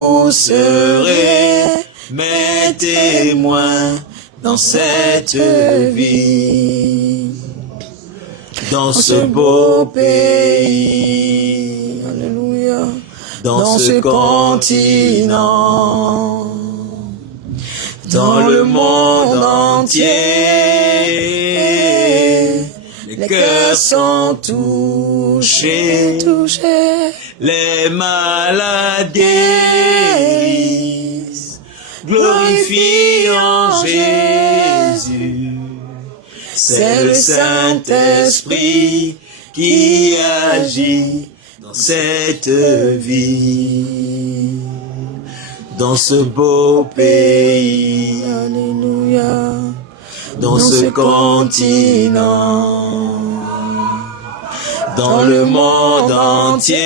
Vous serez mes témoins dans cette vie, dans ce beau pays, Alléluia. dans ce continent, dans le monde entier. Les cœurs sont touchés, les malades guérissent, glorifiant Jésus. C'est le Saint-Esprit qui agit dans cette vie, dans ce beau pays, Alléluia. dans ce continent, dans le monde entier.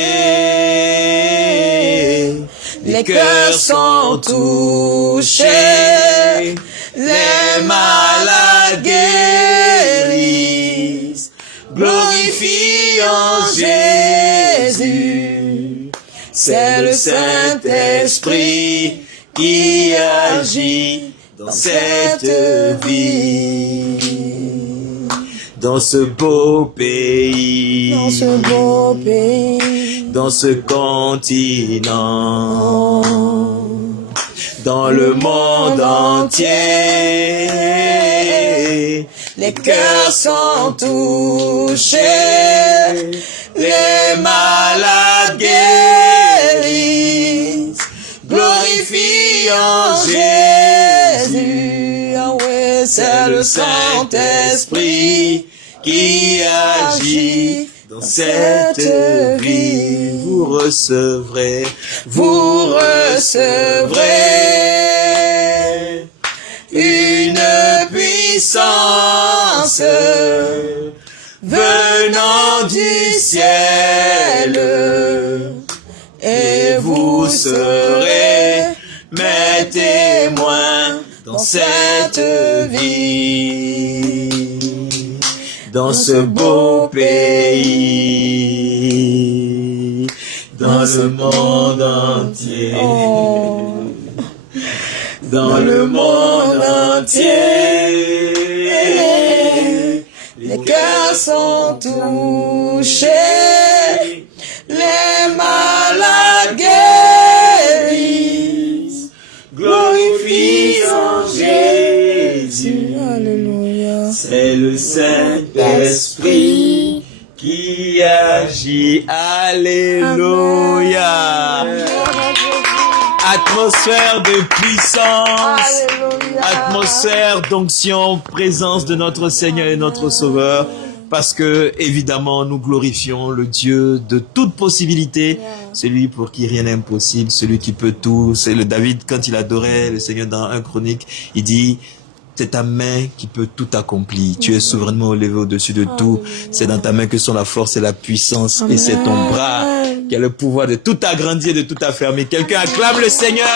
Les cœurs sont touchés, les malades guérissent, glorifiant Jésus. C'est le Saint-Esprit qui agit dans cette vie, dans ce beau pays, Dans ce beau pays, dans ce continent, dans le monde entier. Les cœurs sont touchés, les malades guérissent, glorifiant Jésus. Ah ouais, C'est le Saint-Esprit qui agit dans cette vie. Vous recevrez une puissance venant du ciel, et vous serez mes témoins dans cette vie, dans ce beau pays, dans le monde entier, dans le monde entier. Les cœurs sont touchés, les malades guérissent, glorifiant Jésus. Alléluia. C'est le Saint-Esprit qui agit. Alléluia. Atmosphère de puissance, Alléluia. atmosphère d'onction, présence de notre Seigneur et notre Sauveur, parce que évidemment nous glorifions le Dieu de toute possibilité, celui pour qui rien n'est impossible, celui qui peut tout. C'est le David, quand il adorait le Seigneur dans 1 Chronique, il dit: c'est ta main qui peut tout accomplir. Tu es souverainement élevé au-dessus de tout. C'est dans ta main que sont la force et la puissance. Amen. Et c'est ton bras qui a le pouvoir de tout agrandir, de tout affermir. Quelqu'un acclame le Seigneur.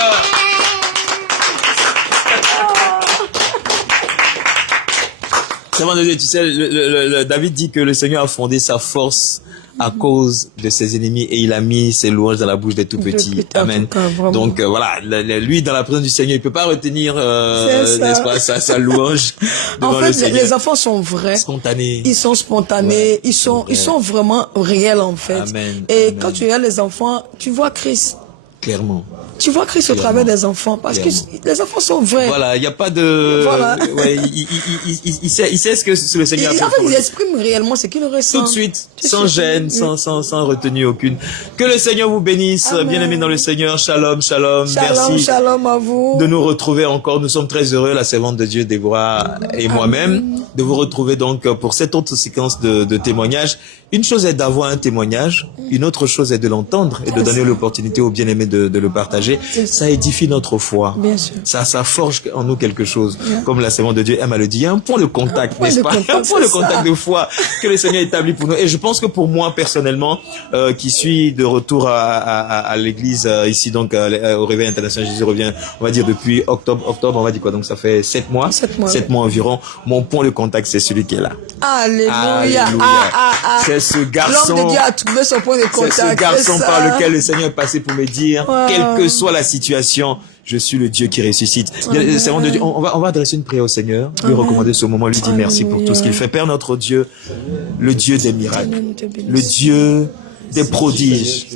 Servant de Dieu, tu sais, David dit que le Seigneur a fondé sa force à cause de ses ennemis et il a mis ses louanges dans la bouche des tout petits. Amen. Donc voilà, lui dans la présence du Seigneur, il peut pas retenir n'est-ce pas, sa louange devant le Seigneur. Les enfants sont vrais, spontanés. Ils sont spontanés, ils sont vraiment réels en fait. Amen. Et Amen. quand tu regardes les enfants, tu vois Christ. Clairement. Tu vois Christ au travers des enfants parce que les enfants sont vrais. Voilà, il n'y a pas de... Voilà. Ouais, il sait ce que le Seigneur a fait. En fait, il exprime réellement ce qu'il ressent. Tout de suite, sans gêne, sans retenue aucune. Que le Seigneur vous bénisse, bien-aimés dans le Seigneur. Shalom, shalom. Merci Shalom à vous. de nous retrouver encore. Nous sommes très heureux, la servante de Dieu, Déborah et moi-même, de vous retrouver donc pour cette autre séquence de témoignages. Une chose est d'avoir un témoignage, une autre chose est de l'entendre et de donner l'opportunité aux bien-aimés de le partager. Ça édifie notre foi. Bien sûr. Ça forge en nous quelque chose. Comme la servante de Dieu aime à le dire, il y a un point de contact, n'est-ce pas? Un point de contact de foi que le Seigneur établit pour nous. Et je pense que pour moi, personnellement, qui suis de retour à l'église, ici donc, au Réveil International, Jésus revient, on va dire depuis octobre, on va dire quoi? Donc ça fait 7 mois. 7 mois environ. Mon point de contact, c'est celui qui est là. Alléluia. C'est ce garçon. L'homme de Dieu a trouvé son point de contact. C'est ce garçon par lequel le Seigneur est passé pour me dire, quel que soit la situation, je suis le Dieu qui ressuscite. Servant de Dieu, on va adresser une prière au Seigneur, lui recommander ce moment, lui dire merci pour tout ce qu'il fait. Père notre Dieu, le Dieu des miracles, le Dieu des prodiges.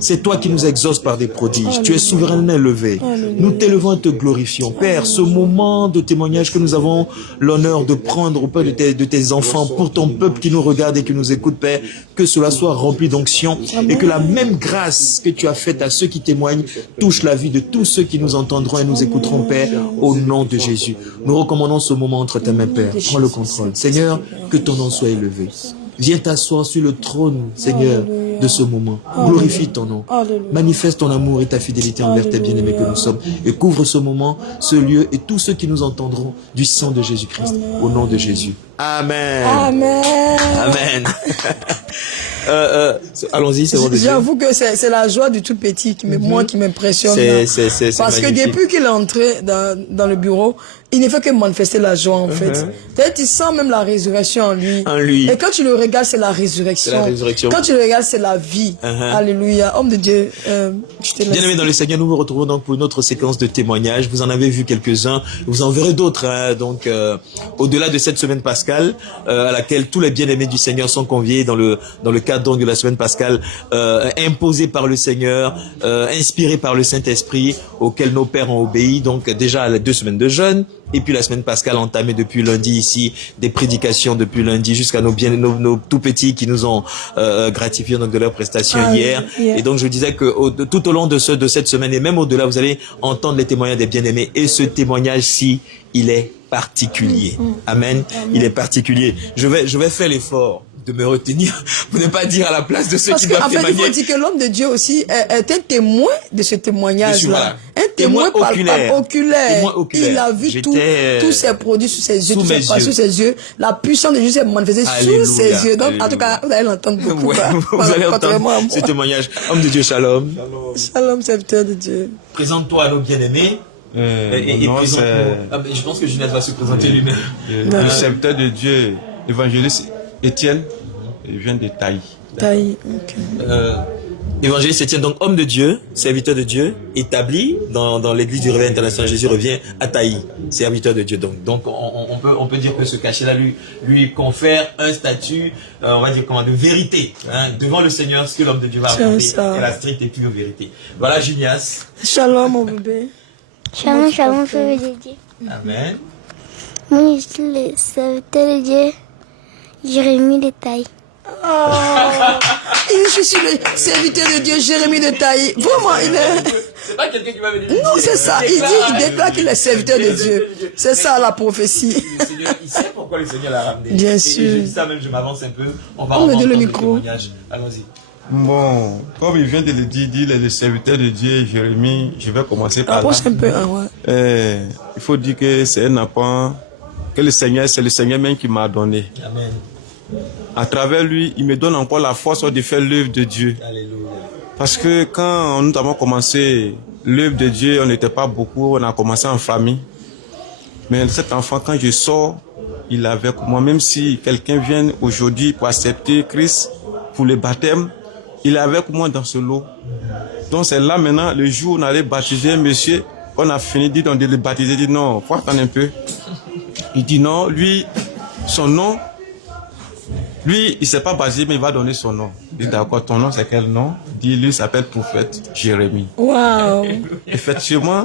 C'est toi qui nous exauces par des prodiges. Tu es souverainement élevé. Nous t'élevons et te glorifions. Père, ce moment de témoignage que nous avons l'honneur de prendre auprès de tes enfants pour ton peuple qui nous regarde et qui nous écoute, Père, que cela soit rempli d'onction et que la même grâce que tu as faite à ceux qui témoignent touche la vie de tous ceux qui nous entendront et nous écouteront, Père, au nom de Jésus. Nous recommandons ce moment entre tes mains, Père. Prends le contrôle. Seigneur, que ton nom soit élevé. Viens t'asseoir sur le trône, Seigneur, de ce moment. Glorifie ton nom. Manifeste ton amour et ta fidélité envers tes bien-aimés que nous sommes. Et couvre ce moment, ce lieu et tous ceux qui nous entendront du sang de Jésus-Christ. Au nom de Jésus. Amen. Amen. Amen. Allons-y, c'est bon. J'avoue que c'est la joie du tout petit qui m'impressionne. Parce que depuis qu'il est entré dans le bureau, il ne fait que manifester la joie en fait. Peut-être il sent même la résurrection en lui. Et quand tu le regardes, c'est la résurrection. Quand tu le regardes, c'est la vie. Alléluia. Homme de Dieu, je te laisse. Bien-aimés dans le Seigneur, nous vous retrouvons donc pour une autre séquence de témoignages. Vous en avez vu quelques-uns. Vous en verrez d'autres. Donc, au-delà de cette semaine pascale, à laquelle tous les bien-aimés du Seigneur sont conviés dans le cadre donc de la semaine pascale, imposée par le Seigneur, inspirée par le Saint-Esprit, auquel nos pères ont obéi. Donc, déjà, les 2 semaines de jeûne. Et puis la semaine pascale entamée depuis lundi ici, des prédications depuis lundi jusqu'à nos tout petits qui nous ont gratifié donc de leurs prestations hier. Et donc je disais que tout au long de cette semaine et même au-delà, vous allez entendre les témoignages des bien-aimés. Et ce témoignage-ci, il est particulier. Amen. Il est particulier. Je vais faire l'effort de me retenir pour ne pas dire à la place de ceux qui doivent témoigner. Il faut dire que l'homme de Dieu aussi est un témoin de ce témoignage-là. Voilà. Un témoin oculaire. Il a vu tous ses produits sous ses yeux, sous ses yeux. La puissance de Dieu s'est manifestée sous ses yeux. Donc, en tout cas, vous allez l'entendre beaucoup. Vous allez entendre ce témoignage. Homme de Dieu, shalom. Shalom, serviteur de Dieu. Présente-toi à nos bien-aimés. Et je pense que Juliette va se présenter lui-même. Le serviteur de Dieu, évangéliste Étienne, il vient de Taï. Taï, ok. Évangéliste Étienne, donc homme de Dieu, serviteur de Dieu, établi dans l'église du Réveil International. Jésus revient à Taï, serviteur de Dieu. Donc on peut dire que ce cachet-là lui confère un statut, on va dire comment, de vérité. Devant le Seigneur, ce que l'homme de Dieu va affronter est la stricte et pure vérité. Voilà Junias. Shalom mon bébé. Shalom, shalom, frère de Dieu. Amen. Moi, je suis le serviteur de Dieu, Jérémie de Taï. Je suis le serviteur de Dieu, Jérémie de Taï. Vraiment, il est... C'est pas quelqu'un qui va venir. Non, c'est ça. Il déclare qu'il est serviteur de Dieu. C'est ça la prophétie. Le Seigneur, il sait pourquoi le Seigneur l'a ramené. Bien sûr. Et je dis ça même, je m'avance un peu. On va entendre le témoignage. Allons-y. Bon, comme il vient de le dire, il est le serviteur de Dieu, Jérémie. Je vais commencer par là. Approche un peu, ouais. Il faut dire que c'est un enfant que le Seigneur, c'est le Seigneur même qui m'a donné. Amen. À travers lui, il me donne encore la force de faire l'œuvre de Dieu. Alléluia. Parce que quand nous avons commencé l'œuvre de Dieu, on n'était pas beaucoup, on a commencé en famille. Mais cet enfant, quand je sors, il est avec moi. Même si quelqu'un vient aujourd'hui pour accepter Christ pour le baptême, il est avec moi dans ce lot. Donc c'est là maintenant, le jour où on allait baptiser un monsieur, on a fini de le baptiser, il dit non, faut attendre un peu. Il dit non, lui, son nom, lui, il ne s'est pas baptisé, mais il va donner son nom. Il dit d'accord, ton nom c'est quel nom? Il dit, lui, il s'appelle prophète Jérémie. Waouh! Effectivement,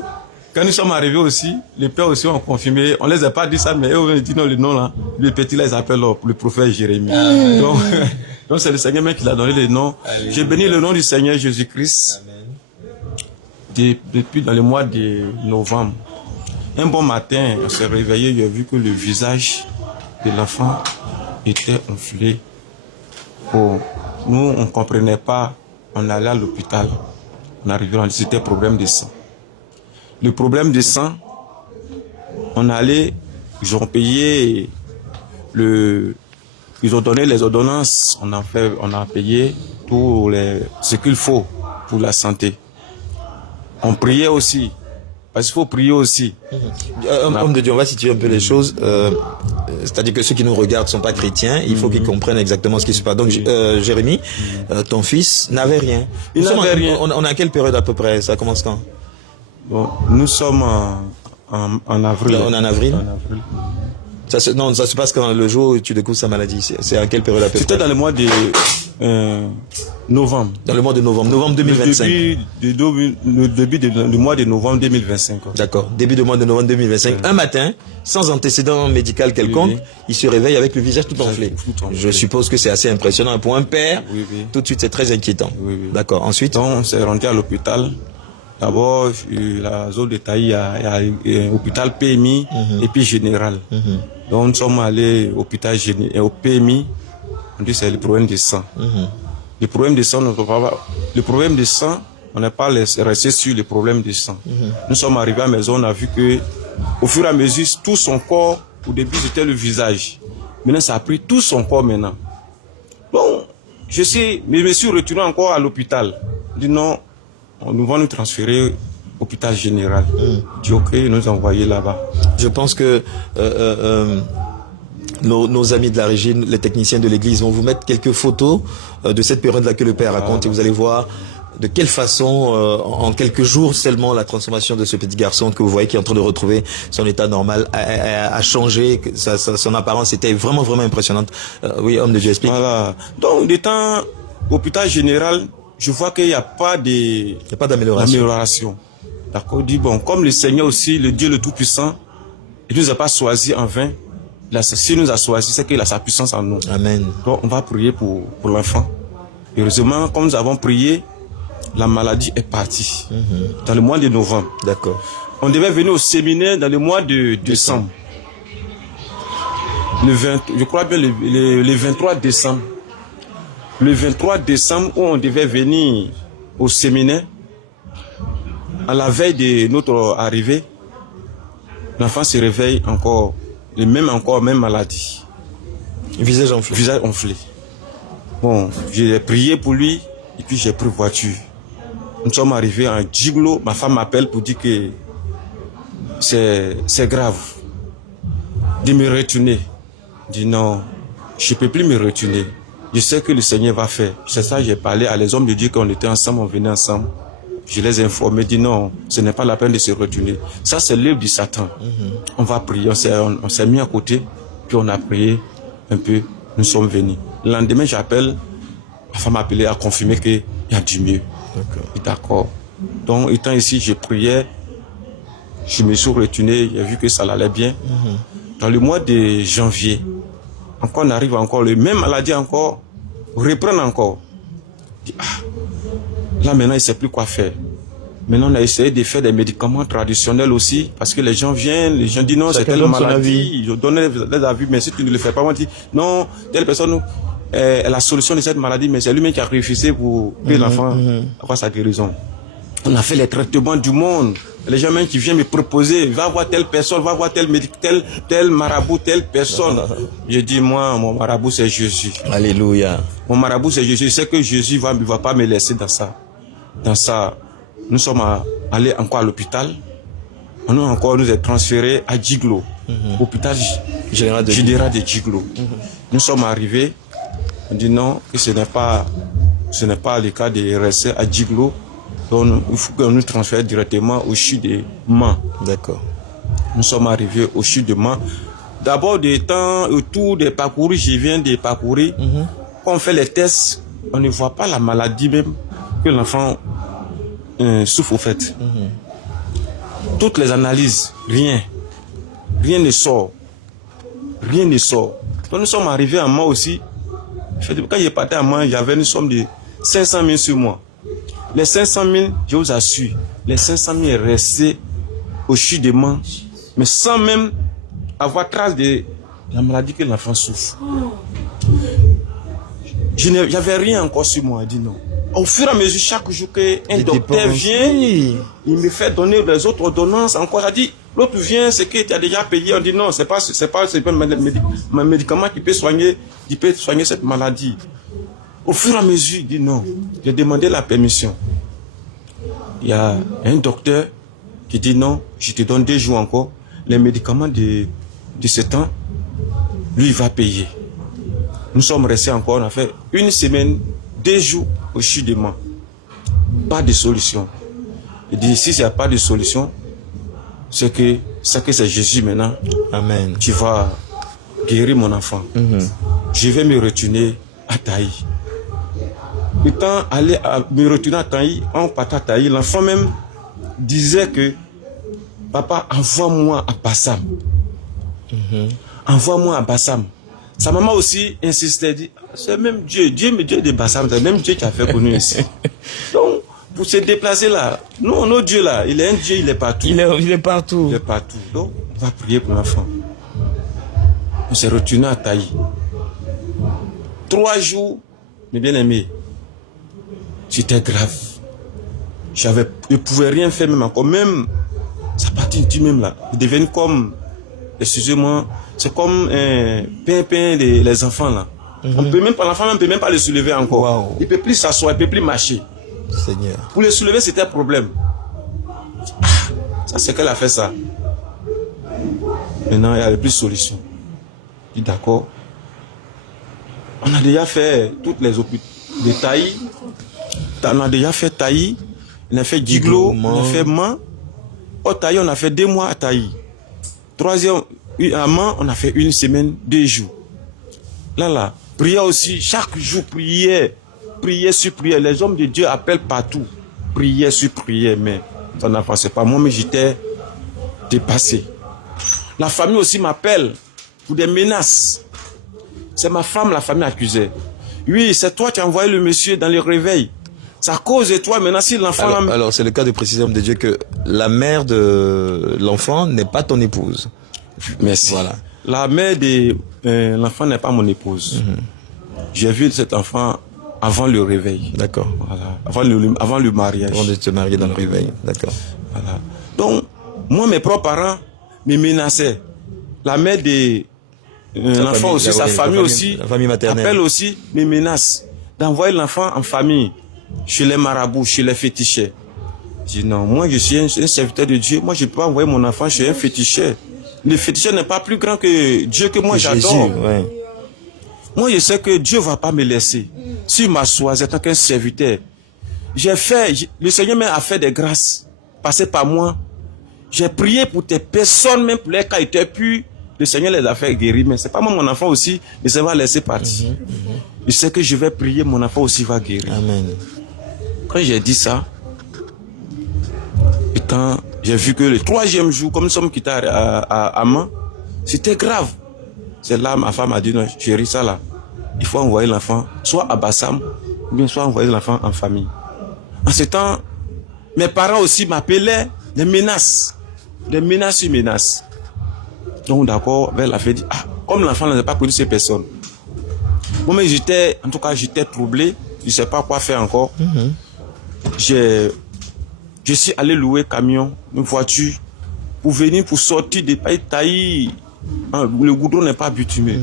quand nous sommes arrivés aussi, les pères aussi ont confirmé, on ne les a pas dit ça, mais eux ont dit non, le nom là, le petit là, ils appellent le prophète Jérémie. Donc c'est le Seigneur même qui l'a donné le nom. J'ai béni le nom du Seigneur Jésus-Christ depuis dans le mois de novembre. Un bon matin, on s'est réveillé, j'ai vu que le visage de l'enfant était enflé. Bon, nous, on ne comprenait pas. On allait à l'hôpital. On arrivait, on disait c'était problème de sang. Le problème de sang, on allait, ils ont payé ils ont donné les ordonnances, on a payé tout ce qu'il faut pour la santé. On priait aussi. Parce qu'il faut prier aussi. Homme de Dieu, on va situer un peu les choses. C'est-à-dire que ceux qui nous regardent ne sont pas chrétiens. Il faut qu'ils comprennent exactement ce qui se passe. Donc, Jérémie, ton fils n'avait rien. Il n'avait rien. On a quelle période à peu près? Ça commence quand? Bon, nous sommes en avril. On est en avril. En avril. Ça se passe quand le jour où tu découvres sa maladie. C'est à quelle période à peu près? C'était dans le mois de novembre. Dans le mois de novembre. Novembre 2025. Le début du mois de novembre 2025. D'accord. Début du mois de novembre 2025. Un matin, sans antécédent médical quelconque, il se réveille avec le visage tout enflé. Je suppose que c'est assez impressionnant. Pour un père, tout de suite, c'est très inquiétant. D'accord. Ensuite? Donc, on s'est rendu à l'hôpital. D'abord, la zone de Taï, il y a un hôpital PMI et puis général. Donc, nous sommes allés au PMI. On dit que c'est le problème de sang. Le problème de sang, on n'a pas resté sur le problème de sang. Nous sommes arrivés à la maison, on a vu que, au fur et à mesure, tout son corps, au début c'était le visage. Maintenant, ça a pris tout son corps maintenant. Bon, je me suis retourné encore à l'hôpital. Je dis non, nous allons nous transférer à l'hôpital général. Je dis ok, nous envoyer là-bas. Je pense que nos amis de la régie, les techniciens de l'église vont vous mettre quelques photos de cette période-là que le Père raconte et vous allez voir de quelle façon, en quelques jours seulement, la transformation de ce petit garçon que vous voyez qui est en train de retrouver son état normal a changé, son apparence était vraiment, vraiment impressionnante. Oui, homme de Dieu, explique. Voilà. Donc, étant hôpital général, je vois qu'il n'y a pas d'amélioration. D'accord, dit bon, comme le Seigneur aussi, le Dieu le Tout-Puissant, il ne nous a pas choisi en vain. S'il nous a choisi, c'est qu'il a sa puissance en nous. Amen. Donc, on va prier pour l'enfant. Heureusement, comme nous avons prié, la maladie est partie. Dans le mois de novembre. D'accord. On devait venir au séminaire dans le mois de décembre. Je crois bien le 23 décembre. Le 23 décembre, où on devait venir au séminaire, à la veille de notre arrivée, l'enfant se réveille encore, même maladie. Visage enflé. Visage enflé. Bon, j'ai prié pour lui, et puis j'ai pris voiture. Nous sommes arrivés en Djiglo, ma femme m'appelle pour dire que c'est grave. De me retourner. Je dis non, je ne peux plus me retourner. Je sais que le Seigneur va faire. C'est ça, j'ai parlé à les hommes de Dieu qu'on était ensemble, on venait ensemble. Je les ai informés, dit non, ce n'est pas la peine de se retourner. Ça, c'est l'œuvre du Satan. On va prier, on s'est mis à côté, puis on a prié un peu, nous sommes venus. Le lendemain, j'appelle, ma femme m'a appelé à confirmer qu'il y a du mieux. D'accord. Donc, étant ici, je priais, je me suis retourné, j'ai vu que ça allait bien. Dans le mois de janvier, encore on arrive encore, le même maladie encore, reprendre encore. Là maintenant, il ne sait plus quoi faire. Maintenant, on a essayé de faire des médicaments traditionnels aussi, parce que les gens viennent, les gens disent non, c'est telle maladie, ils donnent des avis, mais si tu ne le fais pas, on dit non, telle personne est la solution de cette maladie, mais c'est lui-même qui a refusé pour que l'enfant ait sa guérison. On a fait les traitements du monde. Les gens même qui viennent me proposer, va voir telle personne, va voir tel marabout, telle personne. Je dis, moi, mon marabout, c'est Jésus. Alléluia. Mon marabout, c'est Jésus. Je sais que Jésus ne va pas me laisser dans ça. Nous sommes allés encore à l'hôpital. On nous est transférés à Djiglo, hôpital général de Djiglo. Nous sommes arrivés, on dit non, que ce n'est pas le cas de rester à Djiglo. Donc, il faut qu'on nous transfère directement au CHU de Mans. D'accord. Nous sommes arrivés au CHU de Mans. D'abord, autour des parcours, je viens de parcourir. Quand on fait les tests, on ne voit pas la maladie même que l'enfant souffre au fait. Toutes les analyses, rien ne sort. Rien ne sort. Donc, nous sommes arrivés à Mans aussi. Quand j'ai parti à Mans, j'avais une somme de 500 000 sur moi. Les 500 000, je vous assure, les 500 000 est resté au CHU de Mans, mais sans même avoir trace de la maladie que l'enfant souffre. Je n'avais rien encore sur moi, dit non. Au fur et à mesure, chaque jour qu'un docteur vient, il me fait donner les autres ordonnances encore. Il dit, l'autre vient, c'est que tu as déjà payé. On dit non, c'est pas un médicament qui peut soigner cette maladie. Au fur et à mesure, il dit non. J'ai demandé la permission. Il y a un docteur qui dit non, je te donne 2 jours encore. Les médicaments de ce temps, lui, il va payer. Nous sommes restés encore, on a fait 1 semaine, 2 jours au CHU de Mans. Pas de solution. Il dit, si il n'y a pas de solution, c'est que c'est Jésus maintenant. Amen. Tu vas guérir mon enfant. Je vais me retourner à Taï. Étant allé me retourner à Taï, on partait à Taï, l'enfant même disait que papa, envoie-moi à Bassam. Envoie-moi à Bassam. Sa maman aussi insistait, dit, c'est même Dieu de Bassam, c'est même Dieu qui a fait connu ici. Donc, pour se déplacer là, non, notre Dieu là, il est un Dieu, il est partout. Il est partout. Il est partout. Donc, on va prier pour l'enfant. On s'est retourné à Taï. 3 jours, mes bien-aimés, c'était grave. Je ne pouvais rien faire même encore. Même, sa partie intime même là, il devient comme, excusez-moi, c'est comme un pain les enfants là. On peut même pas, l'enfant ne peut même pas le soulever encore. Wow. Il ne peut plus s'asseoir, il ne peut plus marcher. Seigneur. Pour le soulever, c'était un problème. Ça, c'est qu'elle a fait ça. Maintenant, il n'y a plus de solution. Je dis d'accord. On a déjà fait toutes les hôpitaux de Taï. On a déjà fait Taï. On a fait Diglo. On a fait Man. Au Taï, on a fait 2 mois à Taï. 3e, à Man, on a fait 1 semaine, 2 jours. Là, prière aussi. Chaque jour, prière. Prière sur prière. Les hommes de Dieu appellent partout. Prière sur prière. Mais ça n'avancait pas. Moi, mais j'étais dépassé. La famille aussi m'appelle pour des menaces. C'est ma femme, la famille accusait. Oui, c'est toi qui as envoyé le monsieur dans le réveil. C'est à cause de toi, maintenant, si l'enfant... Alors, c'est le cas de préciser, homme de Dieu, que la mère de l'enfant n'est pas ton épouse. Merci. Voilà. La mère de l'enfant n'est pas mon épouse. J'ai vu cet enfant avant le réveil. D'accord. Voilà. Avant le mariage. Avant de te marier dans le réveil. D'accord. Voilà. Donc, moi, mes propres parents me menaçaient. La mère de l'enfant aussi, sa famille aussi, la famille maternelle. appelle aussi, me menace d'envoyer l'enfant en famille, chez les marabouts, chez les féticheurs. Je dis non, moi je suis un serviteur de Dieu, moi je ne peux pas envoyer mon enfant chez un féticheur. Le féticheur n'est pas plus grand que Dieu que moi j'adore. Ouais. Moi je sais que Dieu ne va pas me laisser. S'il m'assoit, c'est tant qu'un serviteur. Le Seigneur m'a fait des grâces, passé par moi. J'ai prié pour tes personnes, même pour les cas étaient purs. Le Seigneur les a fait guérir, mais c'est pas moi, mon enfant aussi, il se va laisser partir. Je sais que je vais prier, mon enfant aussi va guérir. Amen. Quand j'ai dit ça, j'ai vu que le 3e jour, comme nous sommes quittés à Man, c'était grave. C'est là, ma femme a dit, non, chérie, ça là, il faut envoyer l'enfant, soit à Bassam, ou bien soit envoyer l'enfant en famille. En ce temps, mes parents aussi m'appelaient des menaces. Des menaces sur menaces. Donc d'accord, elle a fait dit, comme l'enfant n'avait pas connu ces personnes. Moi, mais j'étais troublé, je ne sais pas quoi faire encore. Je suis allé louer camion, une voiture, pour venir, pour sortir de Taï. Le goudron n'est pas bitumé.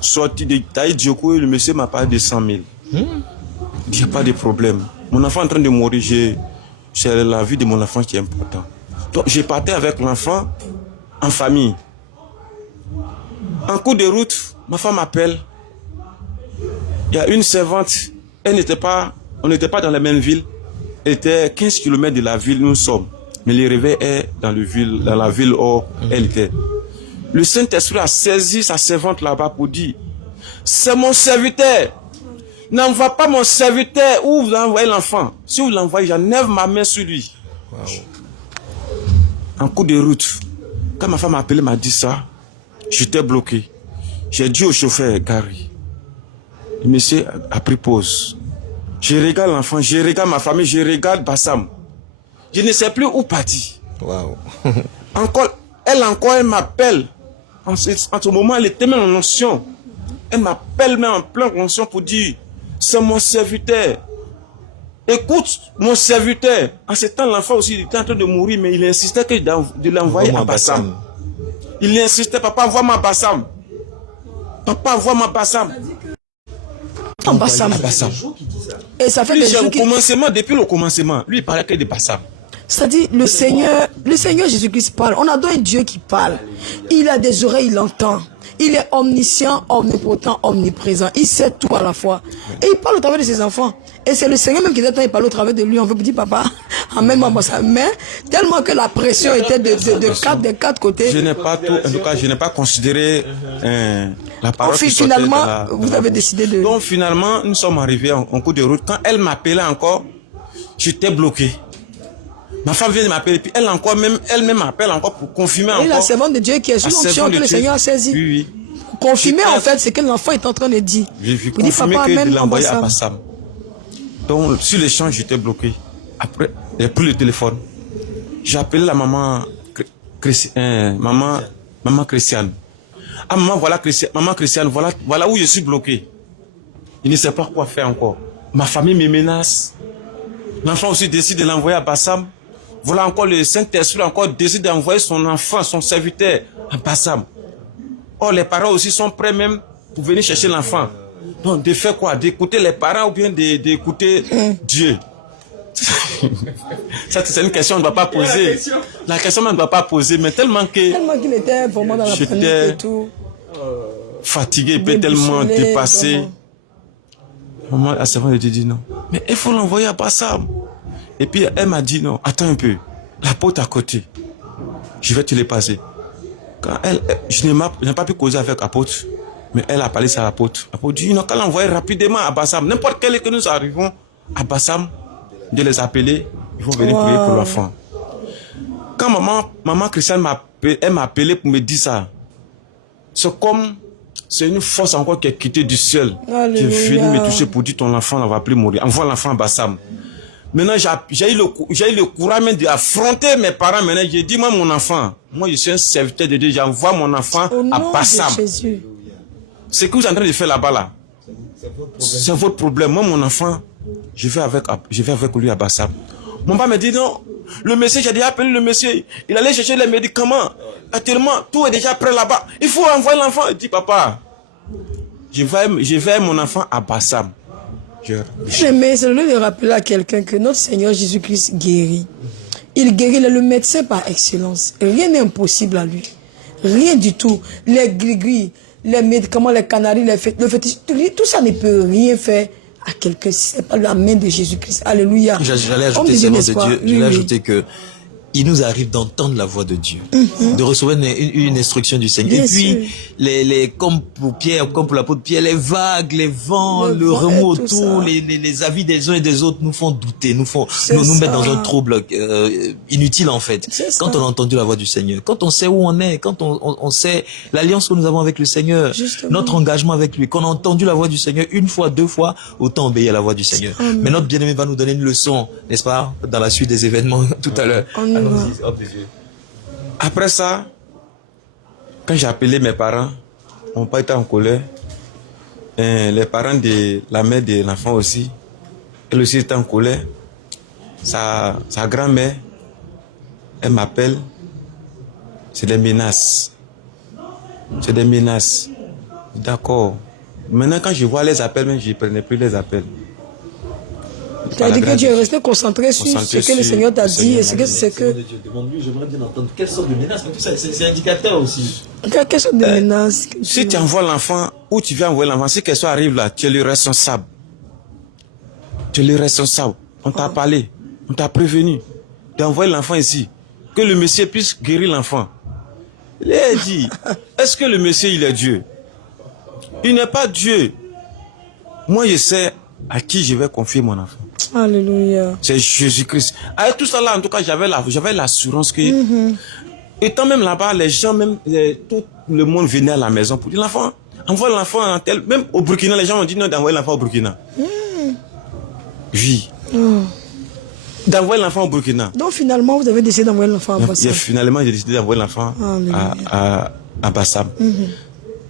Sortir de Taï Djoko, le monsieur m'a parlé de 100 000. Il n'y a pas de problème. Mon enfant est en train de mourir, c'est la vie de mon enfant qui est importante. Donc, j'ai parti avec l'enfant en famille. En cours de route, ma femme m'appelle. Il y a une servante, on n'était pas dans la même ville. Elle était 15 km de la ville où nous sommes. Mais le réveil est dans la ville où elle était. Le Saint-Esprit a saisi sa servante là-bas pour dire, c'est mon serviteur. N'envoie pas mon serviteur où vous envoyez l'enfant. Si vous l'envoyez, j'enlève ma main sur lui. Wow. En cours de route, quand ma femme m'a appelé, m'a dit ça, j'étais bloqué. J'ai dit au chauffeur, Gary, le monsieur a pris pause. Je regarde l'enfant, je regarde ma famille, je regarde Bassam. Je ne sais plus où partir. Wow. Elle m'appelle. En ce moment, elle était même en notion. Elle m'appelle même en plein notion pour dire, c'est mon serviteur. Écoute, mon serviteur. En ce temps, l'enfant aussi était en train de mourir, mais il insistait de l'envoyer à Bassam. Il insistait, papa, envoie-moi à Bassam. Papa, envoie-moi à Bassam. En Bassam. Et ça fait depuis le commencement, lui, il parlait que de Bassam. C'est-à-dire, le Seigneur Jésus-Christ parle. On adore un Dieu qui parle. Il a des oreilles, il entend. Il est omniscient, omnipotent, omniprésent. Il sait tout à la fois. Et il parle au travers de ses enfants. Et c'est le Seigneur même qui dit, il parle au travers de lui. On veut dire, papa, emmène-moi ça. Mais tellement que la pression était de quatre côtés. Je n'ai pas tout, en tout cas, je n'ai pas considéré la parole qui sortait finalement, vous avez décidé de... Donc finalement, nous sommes arrivés en cours de route. Quand elle m'appelait encore, j'étais bloqué. Ma femme vient de m'appeler, puis elle-même m'appelle encore pour confirmer encore. Et la servante de Dieu qui est sous l'onction que le Seigneur a saisi. Oui. Confirmer en fait ce que l'enfant est en train de dire. J'ai vu confirmer que de l'envoyer à Bassam. Donc sur l'échange, j'étais bloqué. Après, j'ai pris le téléphone. J'ai appelé la maman Christiane. Ah maman, voilà maman Christiane, voilà où je suis bloqué. Il ne sait pas quoi faire encore. Ma famille me menace. L'enfant aussi décide de l'envoyer à Bassam. Voilà encore le Saint-Esprit encore décide d'envoyer son enfant, son serviteur à Bassam. Or les parents aussi sont prêts même pour venir chercher l'enfant. Donc de faire quoi? D'écouter les parents ou bien d'écouter Dieu? Ça c'est une question qu'on ne doit pas poser. La question on ne doit pas poser, mais tellement qu'il était vraiment dans la panique et tout. Fatigué, tellement dépassé. Maman, la servante lui dit non. Mais il faut l'envoyer à Bassam. Et puis elle m'a dit non, attends un peu. La porte à côté. Je vais te les passer. Quand je n'ai pas pu causer avec l'apôtre, mais elle a parlé à l'apôtre. L'apôtre dit non, qu'elle l'envoie rapidement à Bassam. N'importe quel que nous arrivons à Bassam, de les appeler, ils vont venir prier pour l'enfant. Quand maman Christiane m'a appelé pour me dire ça, c'est une force encore qui est quittée du ciel. Alléluia. Qui est venue me toucher pour dire ton enfant ne va plus mourir. Envoie l'enfant à Bassam. Maintenant, j'ai eu le courage même d'affronter mes parents. Maintenant, j'ai dit, moi, mon enfant, moi, je suis un serviteur de Dieu, j'envoie mon enfant à Bassam. Ce que vous êtes en train de faire là-bas, là, c'est votre problème. Moi, mon enfant, je vais avec lui à Bassam. Mon père me dit, non, le monsieur, j'ai déjà appelé le monsieur, il allait chercher les médicaments. Actuellement, tout est déjà prêt là-bas. Il faut envoyer l'enfant. Il dit, papa, je vais mon enfant à Bassam. Mais c'est le lieu de rappeler à quelqu'un que notre Seigneur Jésus-Christ guérit. Il guérit, il est le médecin par excellence. Rien n'est impossible à lui. Rien du tout. Les gris-gris, les médicaments, les canaries, le fétiche, tout ça ne peut rien faire à quelqu'un si ce n'est pas la main de Jésus-Christ. Alléluia. J'allais ajouter seulement de Dieu. J'allais ajouter que il nous arrive d'entendre la voix de Dieu, de recevoir une instruction du Seigneur. Bien et puis, comme pour Pierre, comme pour l'apôtre Pierre, les vagues, les vents, le remous autour, les avis des uns et des autres nous font douter, nous mettent dans un trouble inutile en fait. Quand on a entendu la voix du Seigneur, quand on sait où on est, quand on sait l'alliance que nous avons avec le Seigneur, notre engagement avec lui, qu'on a entendu la voix du Seigneur une fois, deux fois, autant obéir à la voix du Seigneur. Mais notre bien-aimé va nous donner une leçon, n'est-ce pas, dans la suite des événements tout à l'heure. Après ça, quand j'ai appelé mes parents, mon père était en colère. Et les parents de la mère de l'enfant aussi, elle aussi était en colère. Sa grand-mère, elle m'appelle. C'est des menaces. C'est des menaces. D'accord. Maintenant, quand je vois les appels, même je ne prenais plus les appels. Tu as dit que tu es resté concentré sur ce que le Seigneur t'a dit et ce que c'est que... Demande-lui, j'aimerais bien entendre quelle sorte de menace, mais tout ça, c'est indicateur aussi. Quelle sorte de menace? Si tu envoies l'enfant, ou tu viens envoyer l'enfant, si quelque chose arrive là, tu es le responsable. Tu es le responsable. On t'a parlé, on t'a prévenu d'envoyer l'enfant ici, que le monsieur puisse guérir l'enfant. Il a dit, est-ce que le monsieur, il est Dieu? Il n'est pas Dieu. Moi, je sais à qui je vais confier mon enfant. Alléluia. C'est Jésus-Christ. Avec tout ça là, en tout cas, j'avais l'assurance que, étant même là-bas, les gens, même, tout le monde venait à la maison pour dire l'enfant, envoie l'enfant en tel. Même au Burkina, les gens ont dit non d'envoyer l'enfant au Burkina. Oui. D'envoyer l'enfant au Burkina. Donc finalement, vous avez décidé d'envoyer l'enfant à Bassam. Finalement, j'ai décidé d'envoyer l'enfant à Bassam.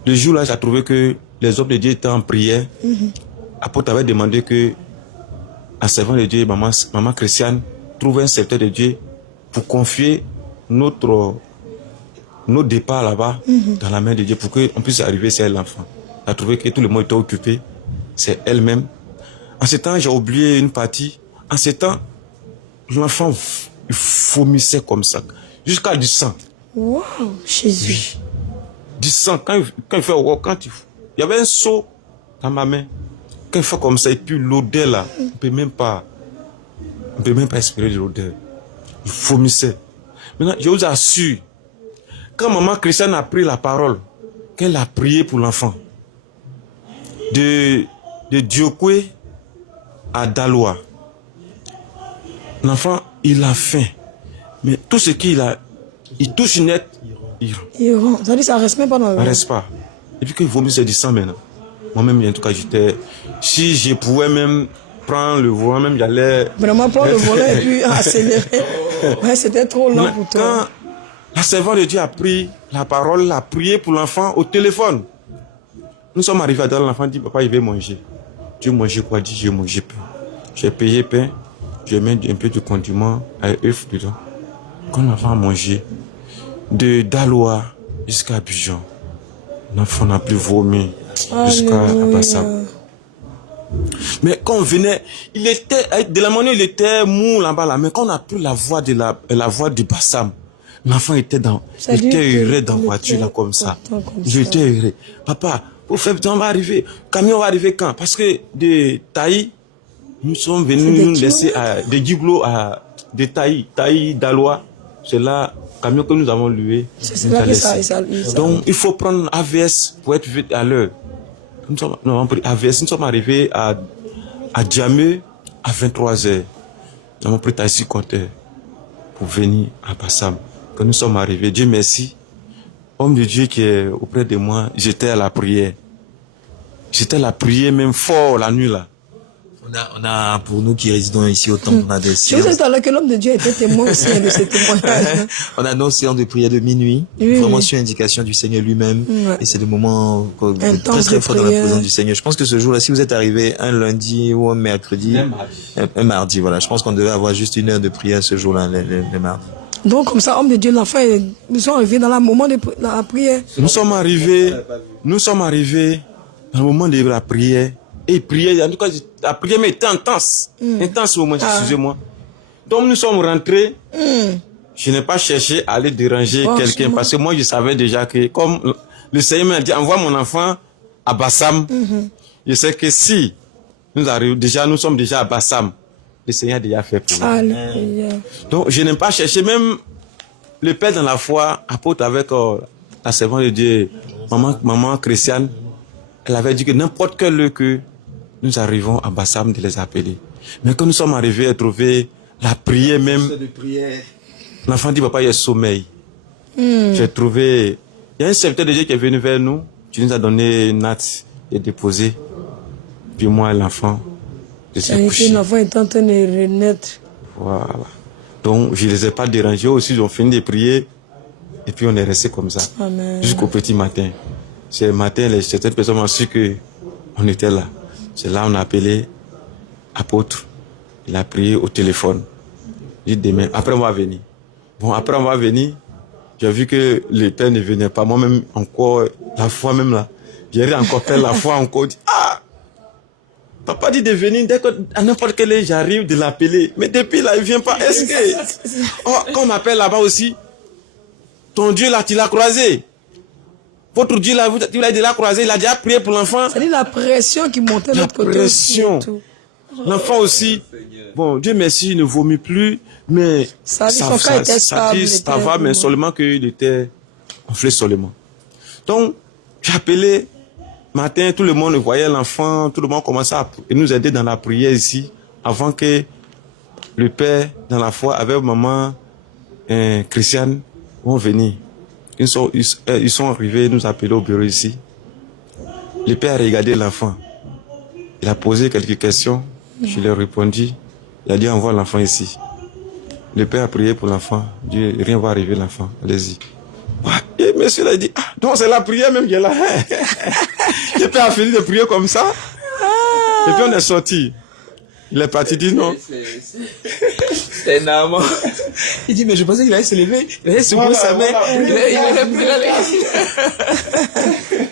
Le jour là, j'ai trouvé que les hommes de Dieu étaient en prière. Apôtre avait demandé que, en servant de Dieu, maman Christiane trouve un serviteur de Dieu pour confier notre départ là-bas dans la main de Dieu pour qu'on puisse arriver sur l'enfant. Elle a trouvé que tout le monde était occupé, c'est elle-même. En ce temps, j'ai oublié une partie. En ce temps, l'enfant vomissait comme ça, jusqu'à du sang. Wow, Jésus. Oui. du sang. Quand il fait il y avait un seau dans ma main. Quand il fait comme ça, et puis l'odeur là, on ne peut même pas espérer de l'odeur. Il vomissait. Maintenant, je vous assure, quand maman Christiane a pris la parole, qu'elle a prié pour l'enfant, de Diokwe à Daloa, l'enfant, il a faim. Mais tout ce qu'il a, il touche net, il rentre. Ça dit, ça reste même pas dans le... Ça reste pas. Et puis qu'il vomissait du sang maintenant. Moi-même, en tout cas, si je pouvais même prendre le volant, même j'allais... Vraiment prendre le volant et puis accélérer. Ouais, c'était trop lent pour toi. Quand la servante de Dieu a pris la parole, a prié pour l'enfant au téléphone. Nous sommes arrivés à dans l'enfant dit, papa, il veut manger. Tu veux manger quoi? Dit, je vais manger pain. J'ai payé pain, je mets un peu de condiment avec œuf dedans. Quand l'enfant a mangé, de Daloa jusqu'à Abidjan, l'enfant n'a plus vomi jusqu'à Abassam. Mais quand on venait, il était, de la manière il était mou là-bas, là, mais quand on a pris la voix du Bassam, l'enfant était heureux dans la voiture, là, comme ça. J'étais heureux. Papa, on va arriver, le camion va arriver quand? Parce que de Taï, nous sommes venus nous laisser de Djiglo de Taï Daloa, c'est là, le camion que nous avons loué. Donc, il faut prendre AVS pour être vite à l'heure. Nous avons pris AVS, nous sommes arrivés à Djamé à 23h. Nous avons pris taxi compteur pour venir à Bassam. Quand nous sommes arrivés, Dieu merci, homme de Dieu qui est auprès de moi, j'étais à la prière. J'étais à la prière même fort la nuit là. On a pour nous qui résidons ici au temple, on a des séances. Je vous ai dit que l'homme de Dieu était témoin aussi de ces témoignages. On a nos séances de prière de minuit, vraiment sur indication du Seigneur lui-même. Et c'est des moments très forts dans la présence du Seigneur. Je pense que ce jour-là, si vous êtes arrivé un lundi ou un mercredi, un mardi, voilà, je pense qu'on devait avoir juste 1 heure de prière ce jour-là, le mardi. Donc comme ça, homme de Dieu, l'enfant, nous sommes arrivés dans le moment de la prière. Nous sommes arrivés dans le moment de la prière. Et prier, en tout cas, la prière était intense. Intense au moins, excusez-moi. Donc nous sommes rentrés. Je n'ai pas cherché à aller déranger quelqu'un parce que moi je savais déjà que comme le Seigneur m'a dit, envoie mon enfant à Bassam. Je sais que si nous arrivons déjà, nous sommes déjà à Bassam. Le Seigneur a déjà fait pour nous. Donc je n'ai pas cherché, même le Père dans la foi, apôtre avec la servante de Dieu, maman Christiane, elle avait dit que n'importe quel lieu que nous arrivons à Bassam de les appeler. Mais quand nous sommes arrivés à trouver la prière même, l'enfant dit, papa, il y a sommeil. J'ai trouvé, il y a un serviteur de Dieu qui est venu vers nous, qui nous a donné une natte et déposé. Puis moi, l'enfant, je suis couché. L'enfant est en train de renaître. Voilà. Donc, je ne les ai pas dérangés aussi, ils ont fini de prier. Et puis, on est resté comme ça. Jusqu'au petit matin. C'est le matin, certaines personnes m'ont su qu'on était là. C'est là qu'on a appelé apôtre. Il a prié au téléphone. Il dit demain, après on va venir. Bon, après on va venir, j'ai vu que le père ne venait pas. Moi-même, encore, la foi même là, j'ai encore fait la foi encore. Dit, papa dit de venir, dès qu'à n'importe quelle heure j'arrive de l'appeler. Mais depuis là, il ne vient pas. Est-ce que... quand on m'appelle là-bas aussi, ton Dieu là, tu l'as croisé. Votre Dieu là, tu l'as déjà croisé, il a déjà prié pour l'enfant. C'est-à-dire la pression qui montait de l'autre côté. La pression. L'enfant aussi, bon, Dieu merci, il ne vomit plus, mais ça va, mais seulement qu'il était enflé seulement. Donc, j'ai appelé, matin, tout le monde voyait l'enfant, tout le monde commençait à nous aider dans la prière ici, avant que le père, dans la foi, avec maman Christiane, vont venir. Ils sont arrivés, nous appeler au bureau ici. Le père a regardé l'enfant. Il a posé quelques questions. Je lui ai répondu. Il a dit, envoie l'enfant ici. Le père a prié pour l'enfant. Dieu, rien va arriver l'enfant. Allez-y. Et monsieur a dit, donc c'est la prière même qui est là. Le père a fini de prier comme ça. Et puis on est sorti. Il est parti, dit non. C'est énorme. Il dit, mais je pensais qu'il allait se lever. Il allait secouer sa main.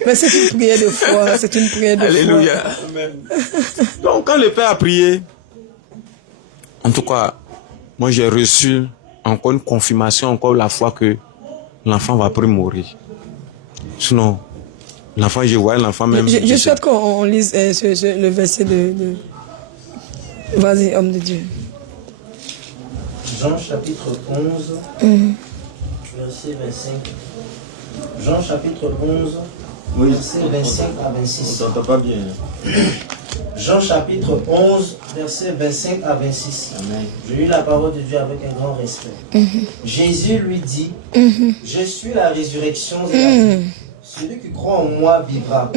Mais c'est une prière de foi. C'est une prière de foi. Alléluia. Donc, quand le père a prié, en tout cas, moi j'ai reçu encore une confirmation, encore la foi que l'enfant va après mourir. Sinon, l'enfant, je vois l'enfant même. Je souhaite qu'on lise le verset de... Vas-y, homme de Dieu. Jean chapitre 11, verset 25. Jean chapitre 11, verset 25 à 26. On t'entend pas bien. Jean chapitre 11, verset 25 à 26. Amen. Je lis la parole de Dieu avec un grand respect. Jésus lui dit, je suis la résurrection et la vie. Celui qui croit en moi vivra,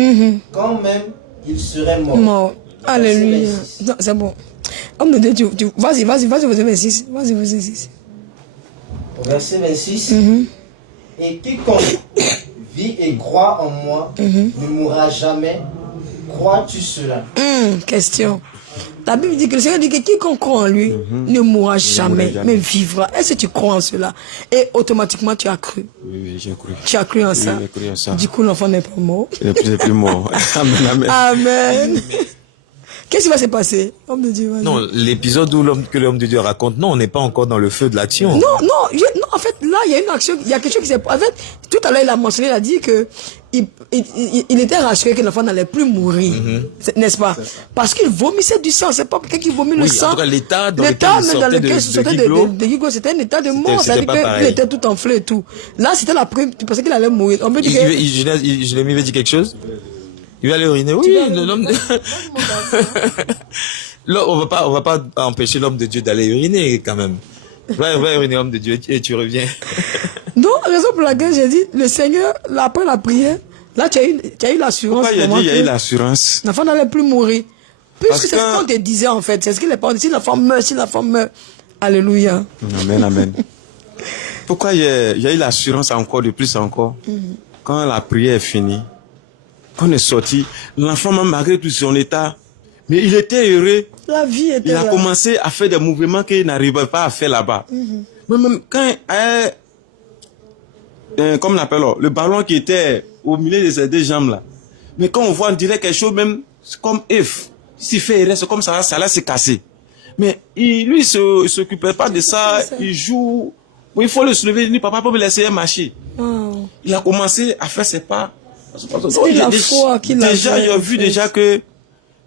quand même il serait mort. Alléluia. C'est bon. Homme de Dieu, vas-y, verset 26. Vas-y, verset 26. Au verset 26. Et quiconque vit et croit en moi ne mourra jamais. Crois-tu cela? Question. La Bible dit que le Seigneur dit que quiconque croit en lui ne mourra jamais, mais vivra. Est-ce que tu crois en cela? Et automatiquement, tu as cru. Oui, j'ai cru. Tu as cru en ça. Oui, j'ai cru en ça. Du coup, l'enfant n'est pas mort. Il n'est plus mort. Amen, amen. Amen. Qu'est-ce qui va se passer, homme de Dieu? Non, l'épisode où l'homme de Dieu raconte, non, on n'est pas encore dans le feu de l'action. Non, en fait, là, il y a une action, il y a quelque chose qui s'est... En fait, tout à l'heure, il a mentionné, il a dit que il était rassuré que l'enfant n'allait plus mourir, n'est-ce pas? Parce qu'il vomissait du sang, c'est pas quelqu'un qui vomit le sang. En tout cas, l'état dans lequel il sortait de Guigo, c'était un état de mort, c'est-à-dire qu'il était tout enflé et tout. Là, c'était la preuve, tu pensais qu'il allait mourir. On peut dire que... Je l'ai dit quelque chose? Il va aller uriner. Oui, l'homme de... Là, on va pas empêcher l'homme de Dieu d'aller uriner quand même. Va uriner, homme de Dieu, et tu reviens. Donc, raison pour laquelle j'ai dit, le Seigneur, après la prière, là, tu as eu l'assurance. Pourquoi il a eu l'assurance? L'enfant n'allait plus mourir. Puisque c'est ce qu'on te disait, en fait. C'est ce qu'il est pas dit. Si l'enfant meurt, Alléluia. Amen, amen. Pourquoi il y a eu l'assurance encore, de plus encore? Quand la prière est finie, quand on est sorti, l'enfant, même malgré tout son état, mais il était heureux. La vie était là. Il a commencé à faire des mouvements qu'il n'arrivait pas à faire là-bas. Même quand, comme on appelle, le ballon qui était au milieu de ses deux jambes là. Mais quand on voit, on dirait quelque chose même, comme F. S'il fait erreur, c'est comme ça allait se casser. Mais lui, il ne s'occupait pas de ça, il joue. Il faut le soulever, il dit, papa, pour me laisser marcher. Wow. Il a commencé à faire ses pas. C'est la foi qu'il a déjà, il a vu déjà que